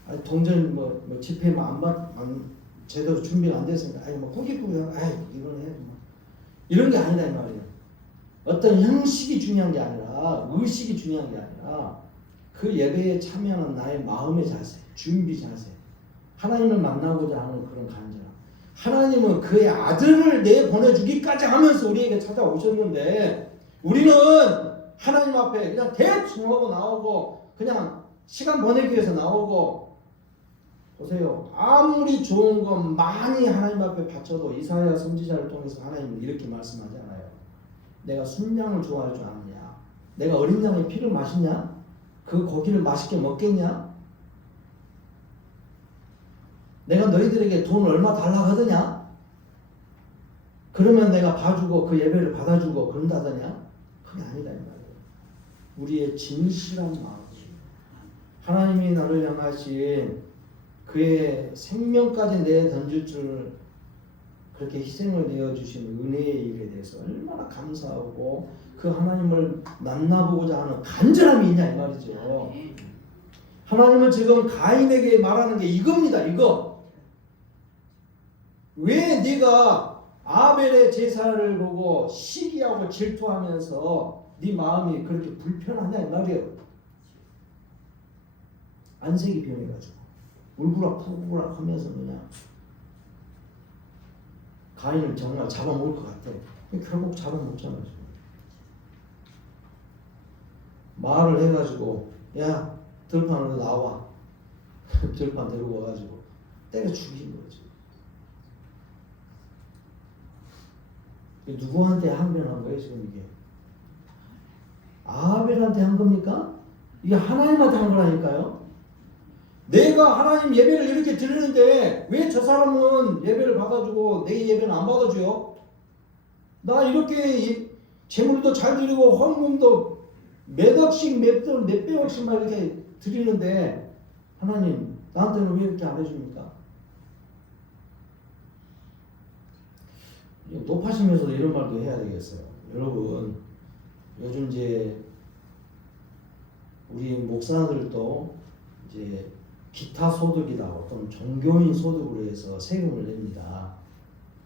되죠. 동전 뭐 집회만 안 제대로 준비가 안 됐으니까 뭐 꾸깃꾸깃 이거는 해. 뭐. 이런 게 아니다 이 말이에요. 어떤 형식이 중요한 게 아니라 의식이 중요한 게 아니라 그 예배에 참여하는 나의 마음의 자세, 준비 자세, 하나님을 만나고자 하는 그런 간절. 하나님은 그의 아들을 내보내주기까지 하면서 우리에게 찾아오셨는데 우리는 하나님 앞에 그냥 대충 하고 나오고 그냥 시간 보내기 위해서 나오고 보세요. 아무리 좋은 건 많이 하나님 앞에 바쳐도 이사야 선지자를 통해서 하나님은 이렇게 말씀하지 않아요. 내가 순양을 좋아할 줄 아느냐? 내가 어린 양의 피를 마시냐? 그 고기를 맛있게 먹겠냐? 내가 너희들에게 돈 얼마 달라 하더냐? 그러면 내가 봐주고 그 예배를 받아주고 그런다더냐? 그게 아니다 이 말이에요. 우리의 진실한 마음. 하나님이 나를 향하신 그의 생명까지 내 던질 줄 그렇게 희생을 내어주신 은혜의 일에 대해서 얼마나 감사하고 그 하나님을 만나보고자 하는 간절함이 있냐 이 말이죠. 하나님은 지금 가인에게 말하는 게 이겁니다. 이거. 왜 네가 아벨의 제사를 보고 시기하고 질투하면서 네 마음이 그렇게 불편하냐 이 말이에요. 안색이 변해가지고 울부락부락 하면서 그냥 가인을 정말 잡아먹을 것 같아. 결국 잡아먹잖아. 말을 해가지고 야 들판으로 나와. 들판 데리고 와가지고 때려 죽이신 거지. 누구한테 항변한 거예요 지금 이게? 아벨한테 한 겁니까? 이게 하나님한테 한 거라니까요. 내가 하나님 예배를 이렇게 드리는데 왜 저 사람은 예배를 받아주고 내 예배는 안 받아줘요? 나 이렇게 재물도 잘 드리고 헌금도 몇 억씩 몇백억씩 막 이렇게 드리는데 하나님 나한테는 왜 이렇게 안 해줍니까? 높아지면서도 이런 말도 해야 되겠어요. 여러분 요즘 이제 우리 목사들도 이제 기타 소득이다 어떤 종교인 소득으로 해서 세금을 냅니다.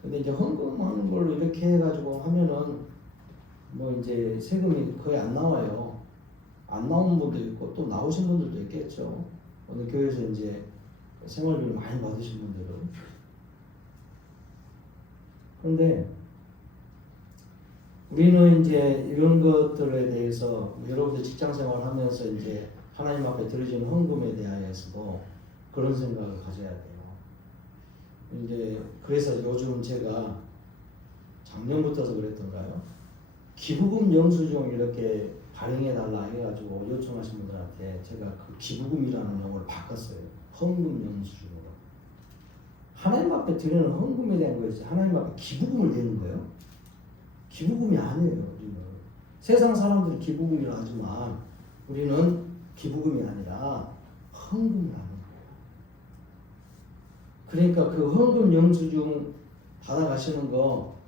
근데 이제 헌금하는 걸로 이렇게 해가지고 하면은 뭐 이제 세금이 거의 안 나와요. 안 나온 분도 있고 또 나오신 분들도 있겠죠. 어느 교회에서 이제 생활비를 많이 받으신 분들은. 그런데 우리는 이제 이런 것들에 대해서 여러분들 직장 생활하면서 이제 하나님 앞에 드려지는 헌금에 대하여서도 그런 생각을 가져야 돼요. 이제 그래서 요즘 제가 작년부터서 그랬던가요? 기부금 영수증 이렇게 발행해 달라 해가지고 요청하신 분들한테 제가 그 기부금이라는 용어를 바꿨어요. 헌금 영수증으로. 하나님 앞에 드리는 헌금에 대한 거지 하나님 앞에 기부금을 드리는 거예요. 기부금이 아니에요. 우리는 세상 사람들이 기부금이라 하지만 우리는 기부금이 아니라 헌금을 하는 거예요. 그러니까 그 헌금 영수증 받아가시는 거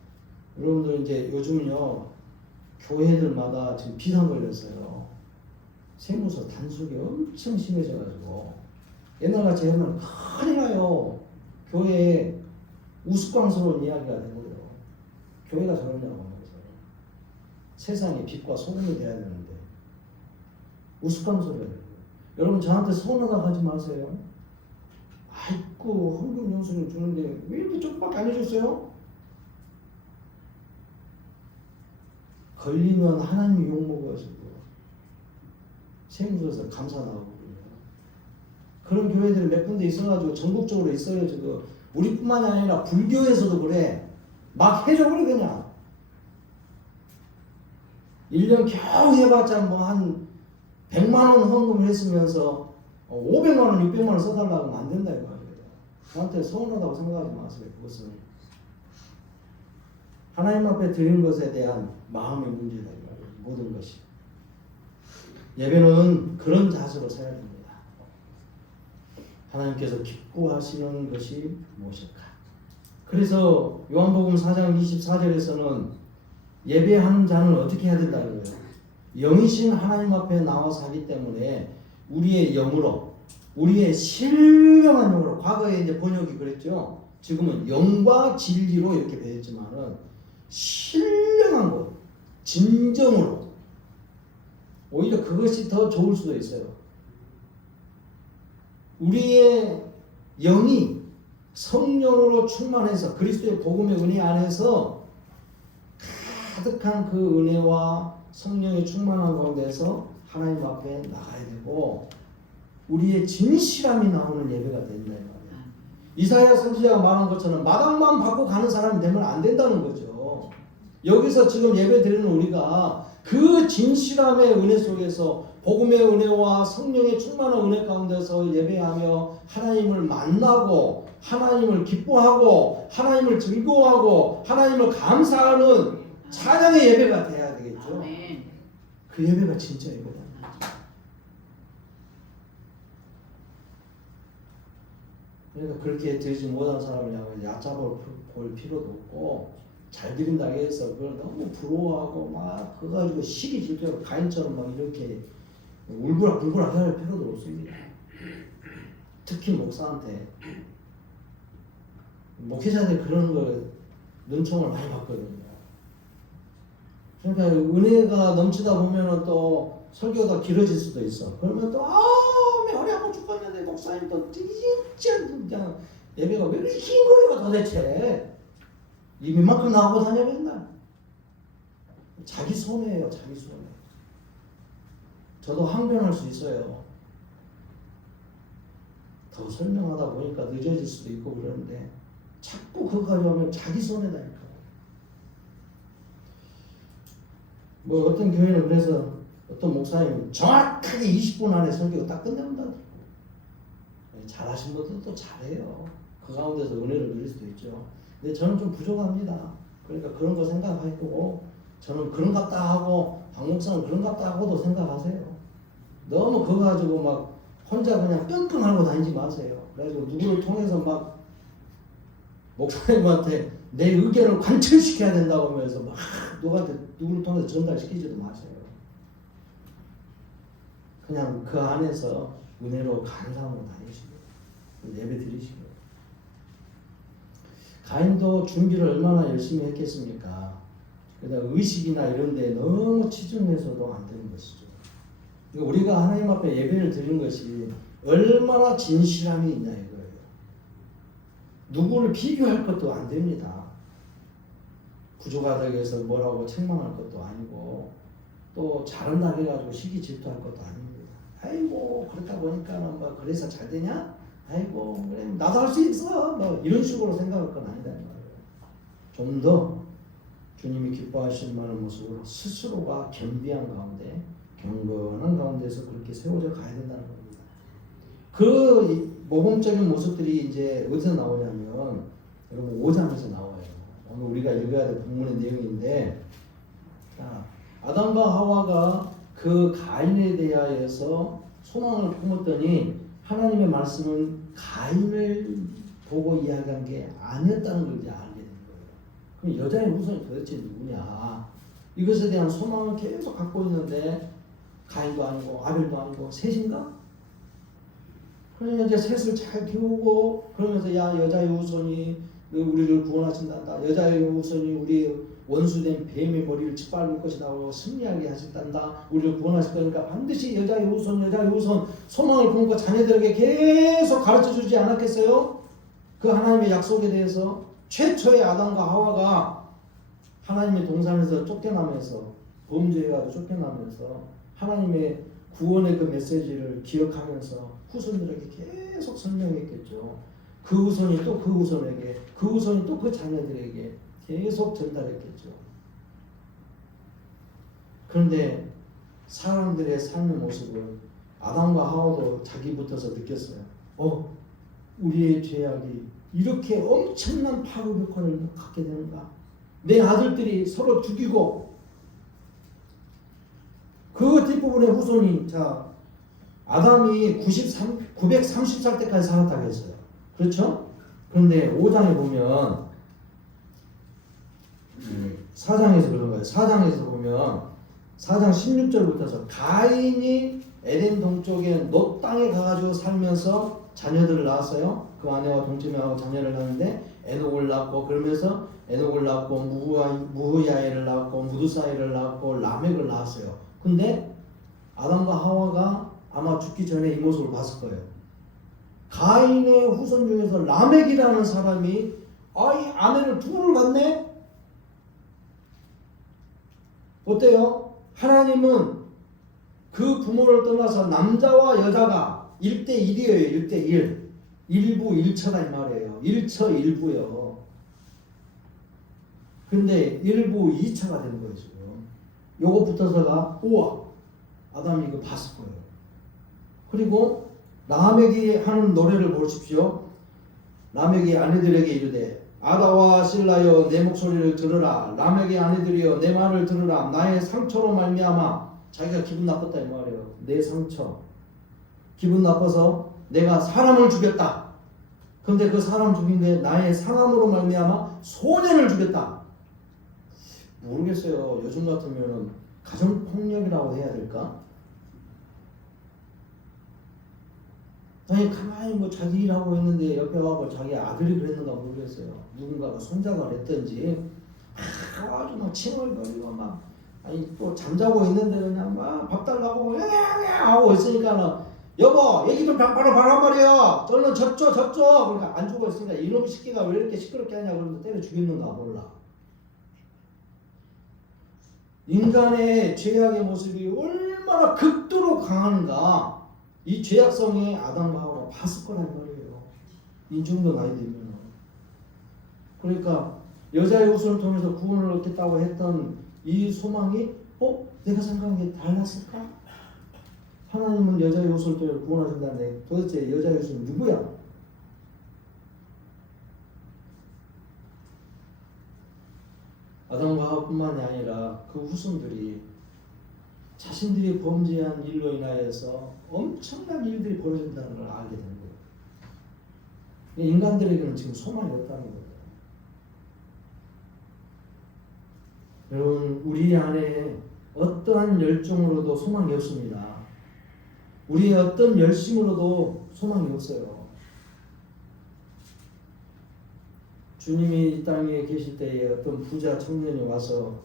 여러분들 이제 요즘은요 교회들마다 지금 비상 걸렸어요. 세무서 단속이 엄청 심해져가지고 옛날같이 하면 큰일 나요. 교회에 우스꽝스러운 이야기가 되고요. 교회가 저러냐고 하면서 세상에 빛과 소금이 돼야 되는데 우스꽝스러워요. 여러분 저한테 서운하다고 하지 마세요. 아이고 헌금 영수증 주는데 왜 이렇게 조금밖에 안 해줬어요? 걸리면 하나님이 욕먹어가지고 세무서에서 감사 나오고 그런 교회들이 몇 군데 있어가지고 전국적으로 있어요. 지금 우리뿐만이 아니라 불교에서도 그래. 막 해줘버려 그냥. 1년 겨우 해봤자 뭐 한 100만 원 헌금을 했으면서 500만 원, 600만 원 써달라고 하면 안 된다 이거. 저한테 서운하다고 생각하지 마세요. 그것은 하나님 앞에 드린 것에 대한 마음의 문제다 이 말이에요. 모든 것이. 예배는 그런 자세로 서야 됩니다. 하나님께서 기뻐하시는 것이 무엇일까? 그래서 요한복음 4장 24절에서는 예배하는 자는 어떻게 해야 된다는 거예요. 영이신 하나님 앞에 나와서 하기 때문에 우리의 영으로, 우리의 신령한 영으로, 과거에 이제 번역이 그랬죠. 지금은 영과 진리로 이렇게 되었지만은 신령한 것, 진정으로. 오히려 그것이 더 좋을 수도 있어요. 우리의 영이 성령으로 충만해서 그리스도의 복음의 은혜 안에서 가득한 그 은혜와 성령의 충만한 가운데서 하나님 앞에 나가야 되고 우리의 진실함이 나오는 예배가 된다 이 말이에요. 이사야 선지자가 말한 것처럼 마당만 받고 가는 사람이 되면 안 된다는 거죠. 여기서 지금 예배 드리는 우리가 그 진실함의 은혜 속에서 복음의 은혜와 성령의 충만한 은혜 가운데서 예배하며 하나님을 만나고 하나님을 기뻐하고 하나님을 즐거워하고 하나님을 감사하는 찬양의 예배가 돼야 되겠죠. 아멘. 그 예배가 진짜 예배다. 그러니까 그렇게 드리지 못한 사람을 향해 얕잡아 볼 필요도 없고 잘 드린다고 해서 그걸 너무 부러워하고 막 그거 가지고 시기 질투하고 가인처럼 막 이렇게 울부락불부락 해야 할 필요도 없습니다. 특히 목사한테 목회자들 그런 거 눈총을 많이 받거든요. 그러니까 은혜가 넘치다 보면은 또 설교가 길어질 수도 있어. 그러면 또 허리 아파 죽겠는데 목사님 또 진짜 그냥 예배가 왜 이렇게 긴 거예요 도대체? 이만큼 나오고 다녀 맨날. 자기 손해예요, 자기 손해. 저도 항변할 수 있어요. 더 설명하다 보니까 늦어질 수도 있고 그러는데 자꾸 그거까지 하면 자기 손해다니까. 뭐 어떤 교회는 그래서 어떤 목사님 정확하게 20분 안에 설교가 딱 끝낸다. 잘하신 분들은 또 잘해요. 그 가운데서 은혜를 누릴 수도 있죠. 근데 저는 좀 부족합니다. 그러니까 그런 거 생각하고 저는 그런 것 같다 하고 박 목사는 그런 것 같다 하고도 생각하세요. 너무 그거 가지고 막 혼자 그냥 끙끙하고 다니지 마세요. 그래가지고 누구를 통해서 막 목사님한테 내 의견을 관철시켜야 된다고 하면서 막 누구를 통해서 전달시키지도 마세요. 그냥 그 안에서 은혜로 감사하고 다니시고 예배 드리시고. 가인도 준비를 얼마나 열심히 했겠습니까? 그러다 의식이나 이런 데 너무 치중해서도 안 되는 것이죠. 그러니까 우리가 하나님 앞에 예배를 드리는 것이 얼마나 진실함이 있냐 이거예요. 누구를 비교할 것도 안 됩니다. 부족하다고 해서 뭐라고 책망할 것도 아니고 또 잘한다고 해가지고 시기 질투할 것도 아닙니다. 아이고 그렇다 보니까 뭐 그래서 잘 되냐? 아이고 그래 나도 할 수 있어 뭐 이런 식으로 생각할 건 아니다 말이에요. 좀 더 주님이 기뻐하시는 많은 모습으로 스스로가 겸비한 가운데 경건한 가운데서 그렇게 세워져 가야 된다는 겁니다. 그 모범적인 모습들이 이제 어디서 나오냐면 여러분 5장에서 나와요. 오늘 우리가 읽어야 될 본문의 내용인데, 자, 아담과 하와가 그 가인에 대하여서 소망을 품었더니 하나님의 말씀은 가인을 보고 이야기한 게 아니었다는 걸 이제 알게 된 거예요. 그럼 여자의 후손이 도대체 누구냐? 이것에 대한 소망을 계속 갖고 있는데 가인도 아니고 아벨도 아니고 셋인가? 그러니까 이제 셋을 잘 키우고 그러면서 야 여자의 후손이 우리를 구원하신단다. 여자의 후손이 우리 원수된 뱀의 머리를 짓밟을 것이다. 승리하게 하신단다. 우리를 구원하실 거니까 반드시 여자의 후손 소망을 품고 자녀들에게 계속 가르쳐주지 않았겠어요? 그 하나님의 약속에 대해서 최초의 아담과 하와가 하나님의 동산에서 쫓겨나면서 범죄해가지고 쫓겨나면서 하나님의 구원의 그 메시지를 기억하면서 후손들에게 계속 설명했겠죠. 그 후손이 또 그 후손에게, 그 후손이 또 그 자녀들에게 계속 전달했겠죠. 그런데 사람들의 삶의 모습을 아담과 하와도 자기부터서 느꼈어요. 우리의 죄악이 이렇게 엄청난 파급 효과를 갖게 되는가? 내 아들들이 서로 죽이고 그 뒷부분의 후손이 아담이 930살 때까지 살았다고 했어요. 그렇죠? 그런데 5장에 보면 4장에서 그런 거예요. 4장에서 보면 4장 16절부터서 가인이 에덴 동쪽에 놋 땅에 가가지고 살면서 자녀들을 낳았어요. 그 아내와 동침하고 자녀를 낳았는데 에녹을 낳고 그러면서 에녹을 낳고 무후야엘을 낳고 무두사엘을 낳고 라멕을 낳았어요. 근데 아담과 하와가 아마 죽기 전에 이 모습을 봤을 거예요. 가인의 후손 중에서 라멕이라는 사람이 아내를 둘을 갖네? 어때요? 하나님은 그 부모를 떠나서 남자와 여자가 1대1이에요. 1대1. 일부 일처다 이 말이에요. 일처 일부요. 근데 일부 2차가 된 거예요. 지금. 요거 붙어서가 우와 아담이 이거 봤을 거예요. 그리고 라멕이 하는 노래를 보십시오. 라멕이 아내들에게 이르되 아다와 실라여 내 목소리를 들으라. 라멕의 아내들이여 내 말을 들으라. 나의 상처로 말미암아 자기가 기분 나빴다 이 말이에요. 내 상처 기분 나빠서 내가 사람을 죽였다. 그런데 그 사람 죽인 게 나의 상함으로 말미암아 소년을 죽였다. 모르겠어요. 요즘 같으면 가정폭력이라고 해야 될까? 아니 가만히 자기 일하고 있는데 옆에 와서 자기 아들이 그랬는가 모르겠어요. 누군가가 손자가 그랬던지 아주 막 칭얼거리고 아니 또 잠자고 있는데 그냥 밥 달라고 하고 있으니까는 여보 얘기 좀 바로 하란 말이야. 저는 접죠. 그러니까 안 죽어 있으니까 이놈 새끼가 왜 이렇게 시끄럽게 하냐 그러면서 때려 죽이는가 몰라. 인간의 죄악의 모습이 얼마나 극도로 강한가 이 죄악성에 아담과 하와가 봤을 거란 말이에요. 이 정도 나이 되면. 그러니까 여자의 후손을 통해서 구원을 얻겠다고 했던 이 소망이 내가 생각한 게 달랐을까? 하나님은 여자의 후손을 통해 구원하신다는데 도대체 여자의 후손은 누구야? 아담과 하와뿐만이 아니라 그 후손들이 자신들이 범죄한 일로 인하여서 엄청난 일들이 벌어진다는 걸 알게 된 거예요. 인간들에게는 지금 소망이 없다는 거예요. 여러분 우리 안에 어떠한 열정으로도 소망이 없습니다. 우리의 어떤 열심으로도 소망이 없어요. 주님이 이 땅에 계실 때에 어떤 부자 청년이 와서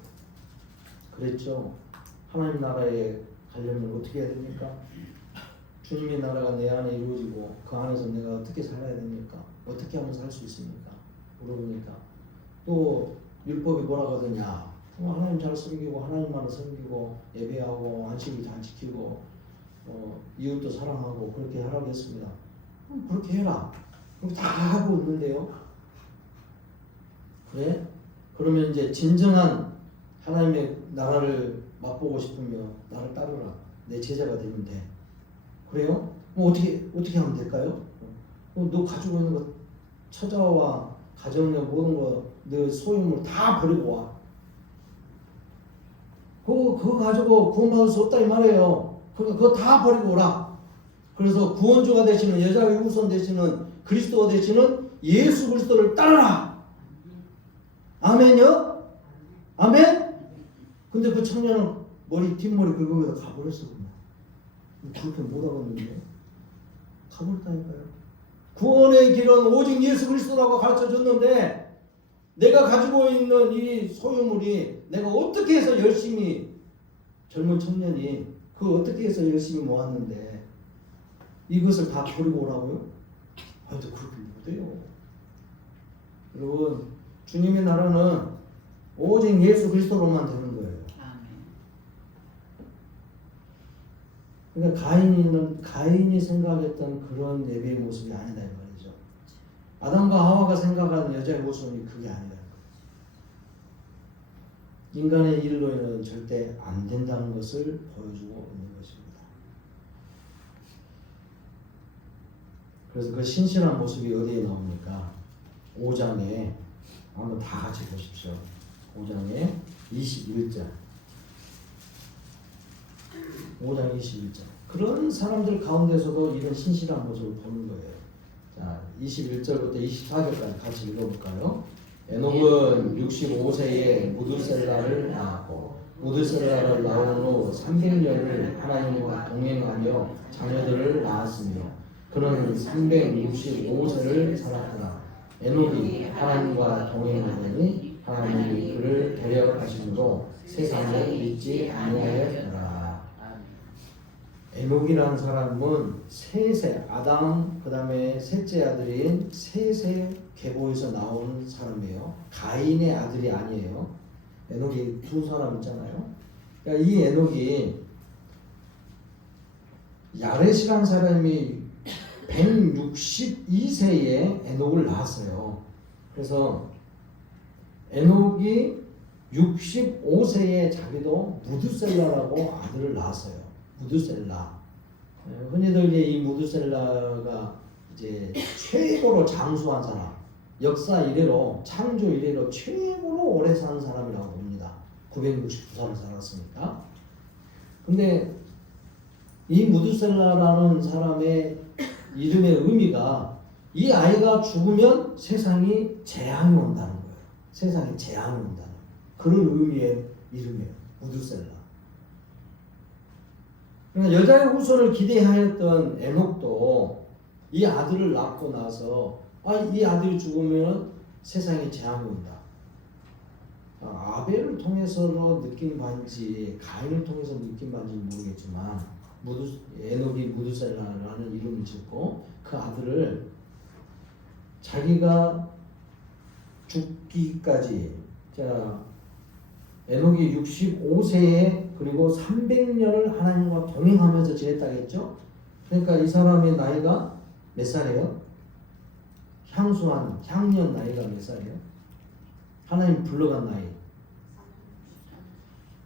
그랬죠. 하나님 나라에 가려면 어떻게 해야 됩니까? 주님의 나라가 내 안에 이루어지고 그 안에서 내가 어떻게 살아야 됩니까? 어떻게 하면 살 수 있습니까? 물어보니까 또 율법이 뭐라고 하더냐? 하나님 잘 섬기고 하나님만을 섬기고 예배하고 안식일 잘 지키고 이웃도 사랑하고 그렇게 하라고 했습니다. 그렇게 해라. 다 하고 있는데요. 그래? 그러면 이제 진정한 하나님의 나라를 맛보고 싶으면 나를 따르라. 내 제자가 되면 돼. 그래요? 뭐 어떻게 하면 될까요? 너 가지고 있는 거 처자와 가정의 모든 거, 너 소유물 다 버리고 와. 그거 가지고 구원받을 수 없다 이 말이에요. 그거 다 버리고 오라. 그래서 구원주가 되시는 여자의 후손 되시는 그리스도가 되시는 예수 그리스도를 따르라. 아멘요? 아멘? 근데 그 청년은 뒷머리 긁으면서 가버렸어. 그렇게 못 알았는데 가버렸다니까요. 구원의 길은 오직 예수 그리스도라고 가르쳐 줬는데 내가 가지고 있는 이 소유물이 내가 어떻게 해서 열심히 젊은 청년이 어떻게 해서 열심히 모았는데 이것을 다 버리고 오라고요? 아니 그렇게 못해요. 여러분 주님의 나라는 오직 예수 그리스도로만 되는 거예요. 그러니까 가인이 생각했던 그런 예배의 모습이 아니다 이 말이죠. 아담과 하와가 생각하는 여자의 모습이 그게 아니다. 인간의 일로는 절대 안 된다는 것을 보여주고 있는 것입니다. 그래서 그 신실한 모습이 어디에 나옵니까? 5장에 한번 다 같이 보십시오. 5장에 21절. 5장 21절. 그런 사람들 가운데서도 이런 신실한 모습을 보는 거예요. 자, 21절부터 24절까지 같이 읽어볼까요? 에녹은 65세에 무드셀라를 낳았고 무드셀라를 낳은 후 300년을 하나님과 동행하며 자녀들을 낳았으며 그는 365세를 살았더라. 에녹이 하나님과 동행하더니 하나님이 그를 데려가심으로 세상을 믿지 아니하였더라. 에녹이라는 사람은 셋의 아담 그 다음에 셋째 아들인 셋의 계보에서 나온 사람이에요. 가인의 아들이 아니에요. 에녹이 두 사람 있잖아요. 그러니까 이 에녹이 야렛이라는 사람이 162세에 에녹을 낳았어요. 그래서 에녹이 65세에 자기도 무드셀라라고 아들을 낳았어요. 무드셀라. 흔히들 이 무드셀라가 이제 최고로 장수한 사람, 역사 이래로 창조 이래로 최고로 오래 사는 사람이라고 봅니다. 969살을 살았으니까. 근데 이 무드셀라라는 사람의 이름의 의미가 이 아이가 죽으면 세상이 재앙이 온다는 거예요. 세상에 재앙이 온다는 그런 의미의 이름이에요. 무드셀라. 그러니까 여자의 후손을 기대하였던 에녹도 이 아들을 낳고 나서 이 아들이 죽으면 세상에 재앙이 온다. 아벨을 통해서로 느낀 바인지 가인을 통해서 느낀 바인지는 모르겠지만 에녹이 무드셀라라는 이름을 짓고 그 아들을 자기가 죽기까지 에녹이 65세에 그리고 300년을 하나님과 동행하면서 지냈다겠죠? 그러니까 이 사람의 나이가 몇 살이에요? 향년 나이가 몇 살이에요? 하나님 불러간 나이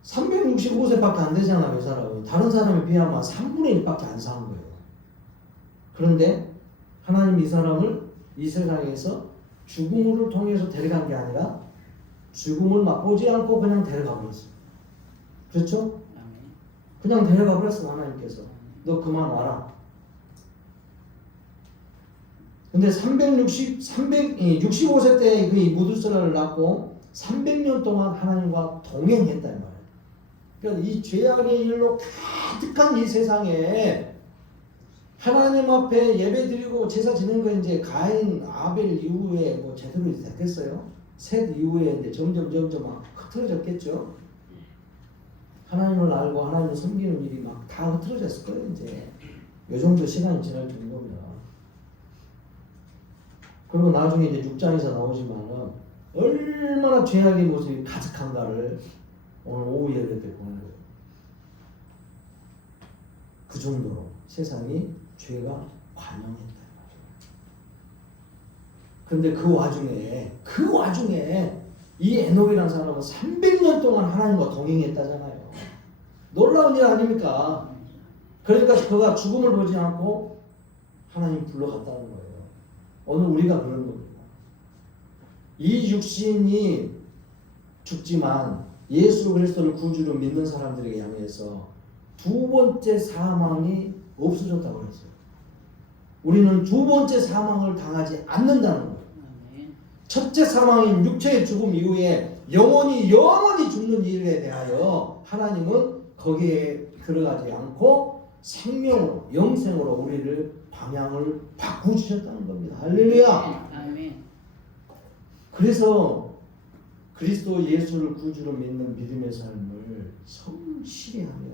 365세밖에 안 되잖아요. 이 사람은 다른 사람에 비하면 3분의 1밖에 안 사는 거예요. 그런데 하나님 이 사람을 이 세상에서 죽음을 통해서 데려간 게 아니라 죽음을 맛보지 않고 그냥 데려가 버렸어요. 그렇죠? 그냥 데려가 버렸어. 하나님께서 너 그만 와라. 근데 65세 때 그 무드셀라를 낳고 300년 동안 하나님과 동행했단 말이에요. 그러니까 이 죄악의 일로 가득한 이 세상에 하나님 앞에 예배 드리고 제사 지는 거 이제 가인, 아벨 이후에 뭐 제대로 됐겠어요? 셋 이후에 이제 점점 막 흐트러졌겠죠? 하나님을 알고 하나님을 섬기는 일이 막 다 흐트러졌을 거예요, 이제. 요 정도 시간이 지날 정도면. 그리고 나중에 이제 6장에서 나오지만은 얼마나 죄악의 모습이 가득한가를 오늘 오후 예배 때 보는 거예요. 그 정도로 세상이 죄가 관영했다. 근데 그 와중에 이 에녹이라는 사람은 300년 동안 하나님과 동행했다잖아요. 놀라운 일 아닙니까? 그러니까 그가 죽음을 보지 않고 하나님 불러갔다는 거예요. 오늘 우리가 그런 겁니다. 이 육신이 죽지만 예수 그리스도를 구주로 믿는 사람들에게 향해서 두 번째 사망이 없어졌다고 했어요. 우리는 두 번째 사망을 당하지 않는다는 거예요. 첫째 사망인 육체의 죽음 이후에 영원히 죽는 일에 대하여 하나님은 거기에 들어가지 않고 생명으로 영생으로 우리를 방향을 바꾸주셨다는 겁니다. 할렐루야. 아멘. 그래서 그리스도 예수를 구주로 믿는 믿음의 삶을 성실히 하며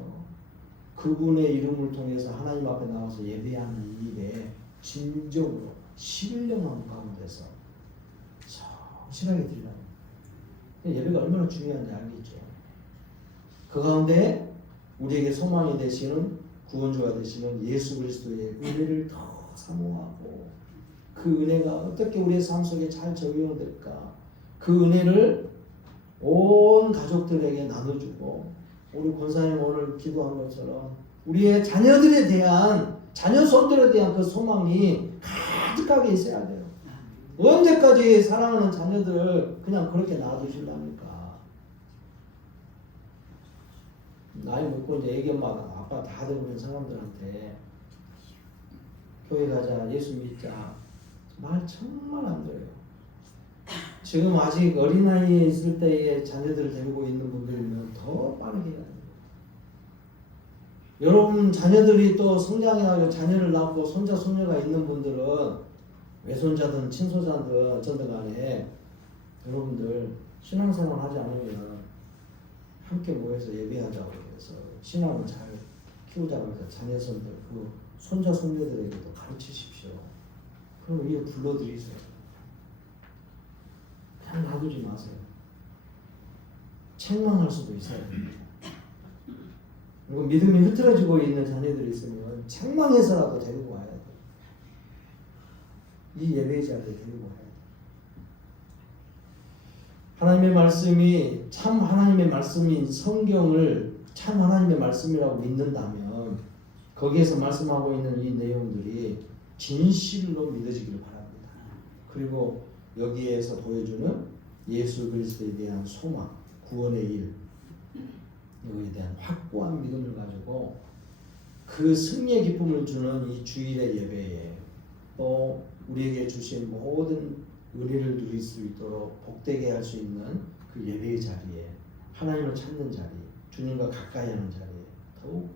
그분의 이름을 통해서 하나님 앞에 나와서 예배하는 이 일에 진정으로 신령한 가운데서 성실하게 드리라는 예배가 얼마나 중요한지 알겠죠. 그 가운데 우리에게 소망이 되시는 구원주가 되시는 예수 그리스도의 은혜를 더 사모하고 그 은혜가 어떻게 우리의 삶 속에 잘 적용될까, 그 은혜를 온 가족들에게 나눠주고 우리 권사님 오늘 기도한 것처럼 우리의 자녀들에 대한 자녀손들에 대한 그 소망이 가득하게 있어야 돼요. 언제까지 사랑하는 자녀들을 그냥 그렇게 놔두실랍니까? 나이 먹고 이제 애기 엄마 아빠 다 되는 사람들한테 교회 가자, 예수 믿자 말 정말 안 들어요. 지금 아직 어린아이에 있을 때에 자녀들을 데리고 있는 분들이면 더 빠르게 해야 돼요. 여러분 자녀들이 또 성장해가지고 자녀를 낳고 손자 손녀가 있는 분들은 외손자든 친손자든 어쩌든 간에 여러분들 신앙생활 하지 않으면 함께 모여서 예배하자고 해서 신앙을 잘 키우자고 해서 자녀손들 그 손자 손녀들에게도 가르치십시오. 그럼 위에 불러드리세요. 그냥 놔두지 마세요. 책망할 수도 있어요. 그리고 믿음이 흐트러지고 있는 자녀들이 있으면 책망해서라도 데리고 와야 돼요. 이 예배 자리에 데리고 와야 돼요. 하나님의 말씀이 참 하나님의 말씀인 성경을 참 하나님의 말씀이라고 믿는다면 거기에서 말씀하고 있는 이 내용들이 진실로 믿어지기를 바랍니다. 그리고 여기에서 보여주는 예수 그리스도에 대한 소망, 구원의 일, 이거에 대한 확고한 믿음을 가지고 그 승리의 기쁨을 주는 이 주일의 예배에 또 우리에게 주신 모든 은혜를 누릴 수 있도록 복되게 할 수 있는 그 예배의 자리에 하나님을 찾는 자리, 주님과 가까이 하는 자리에 더욱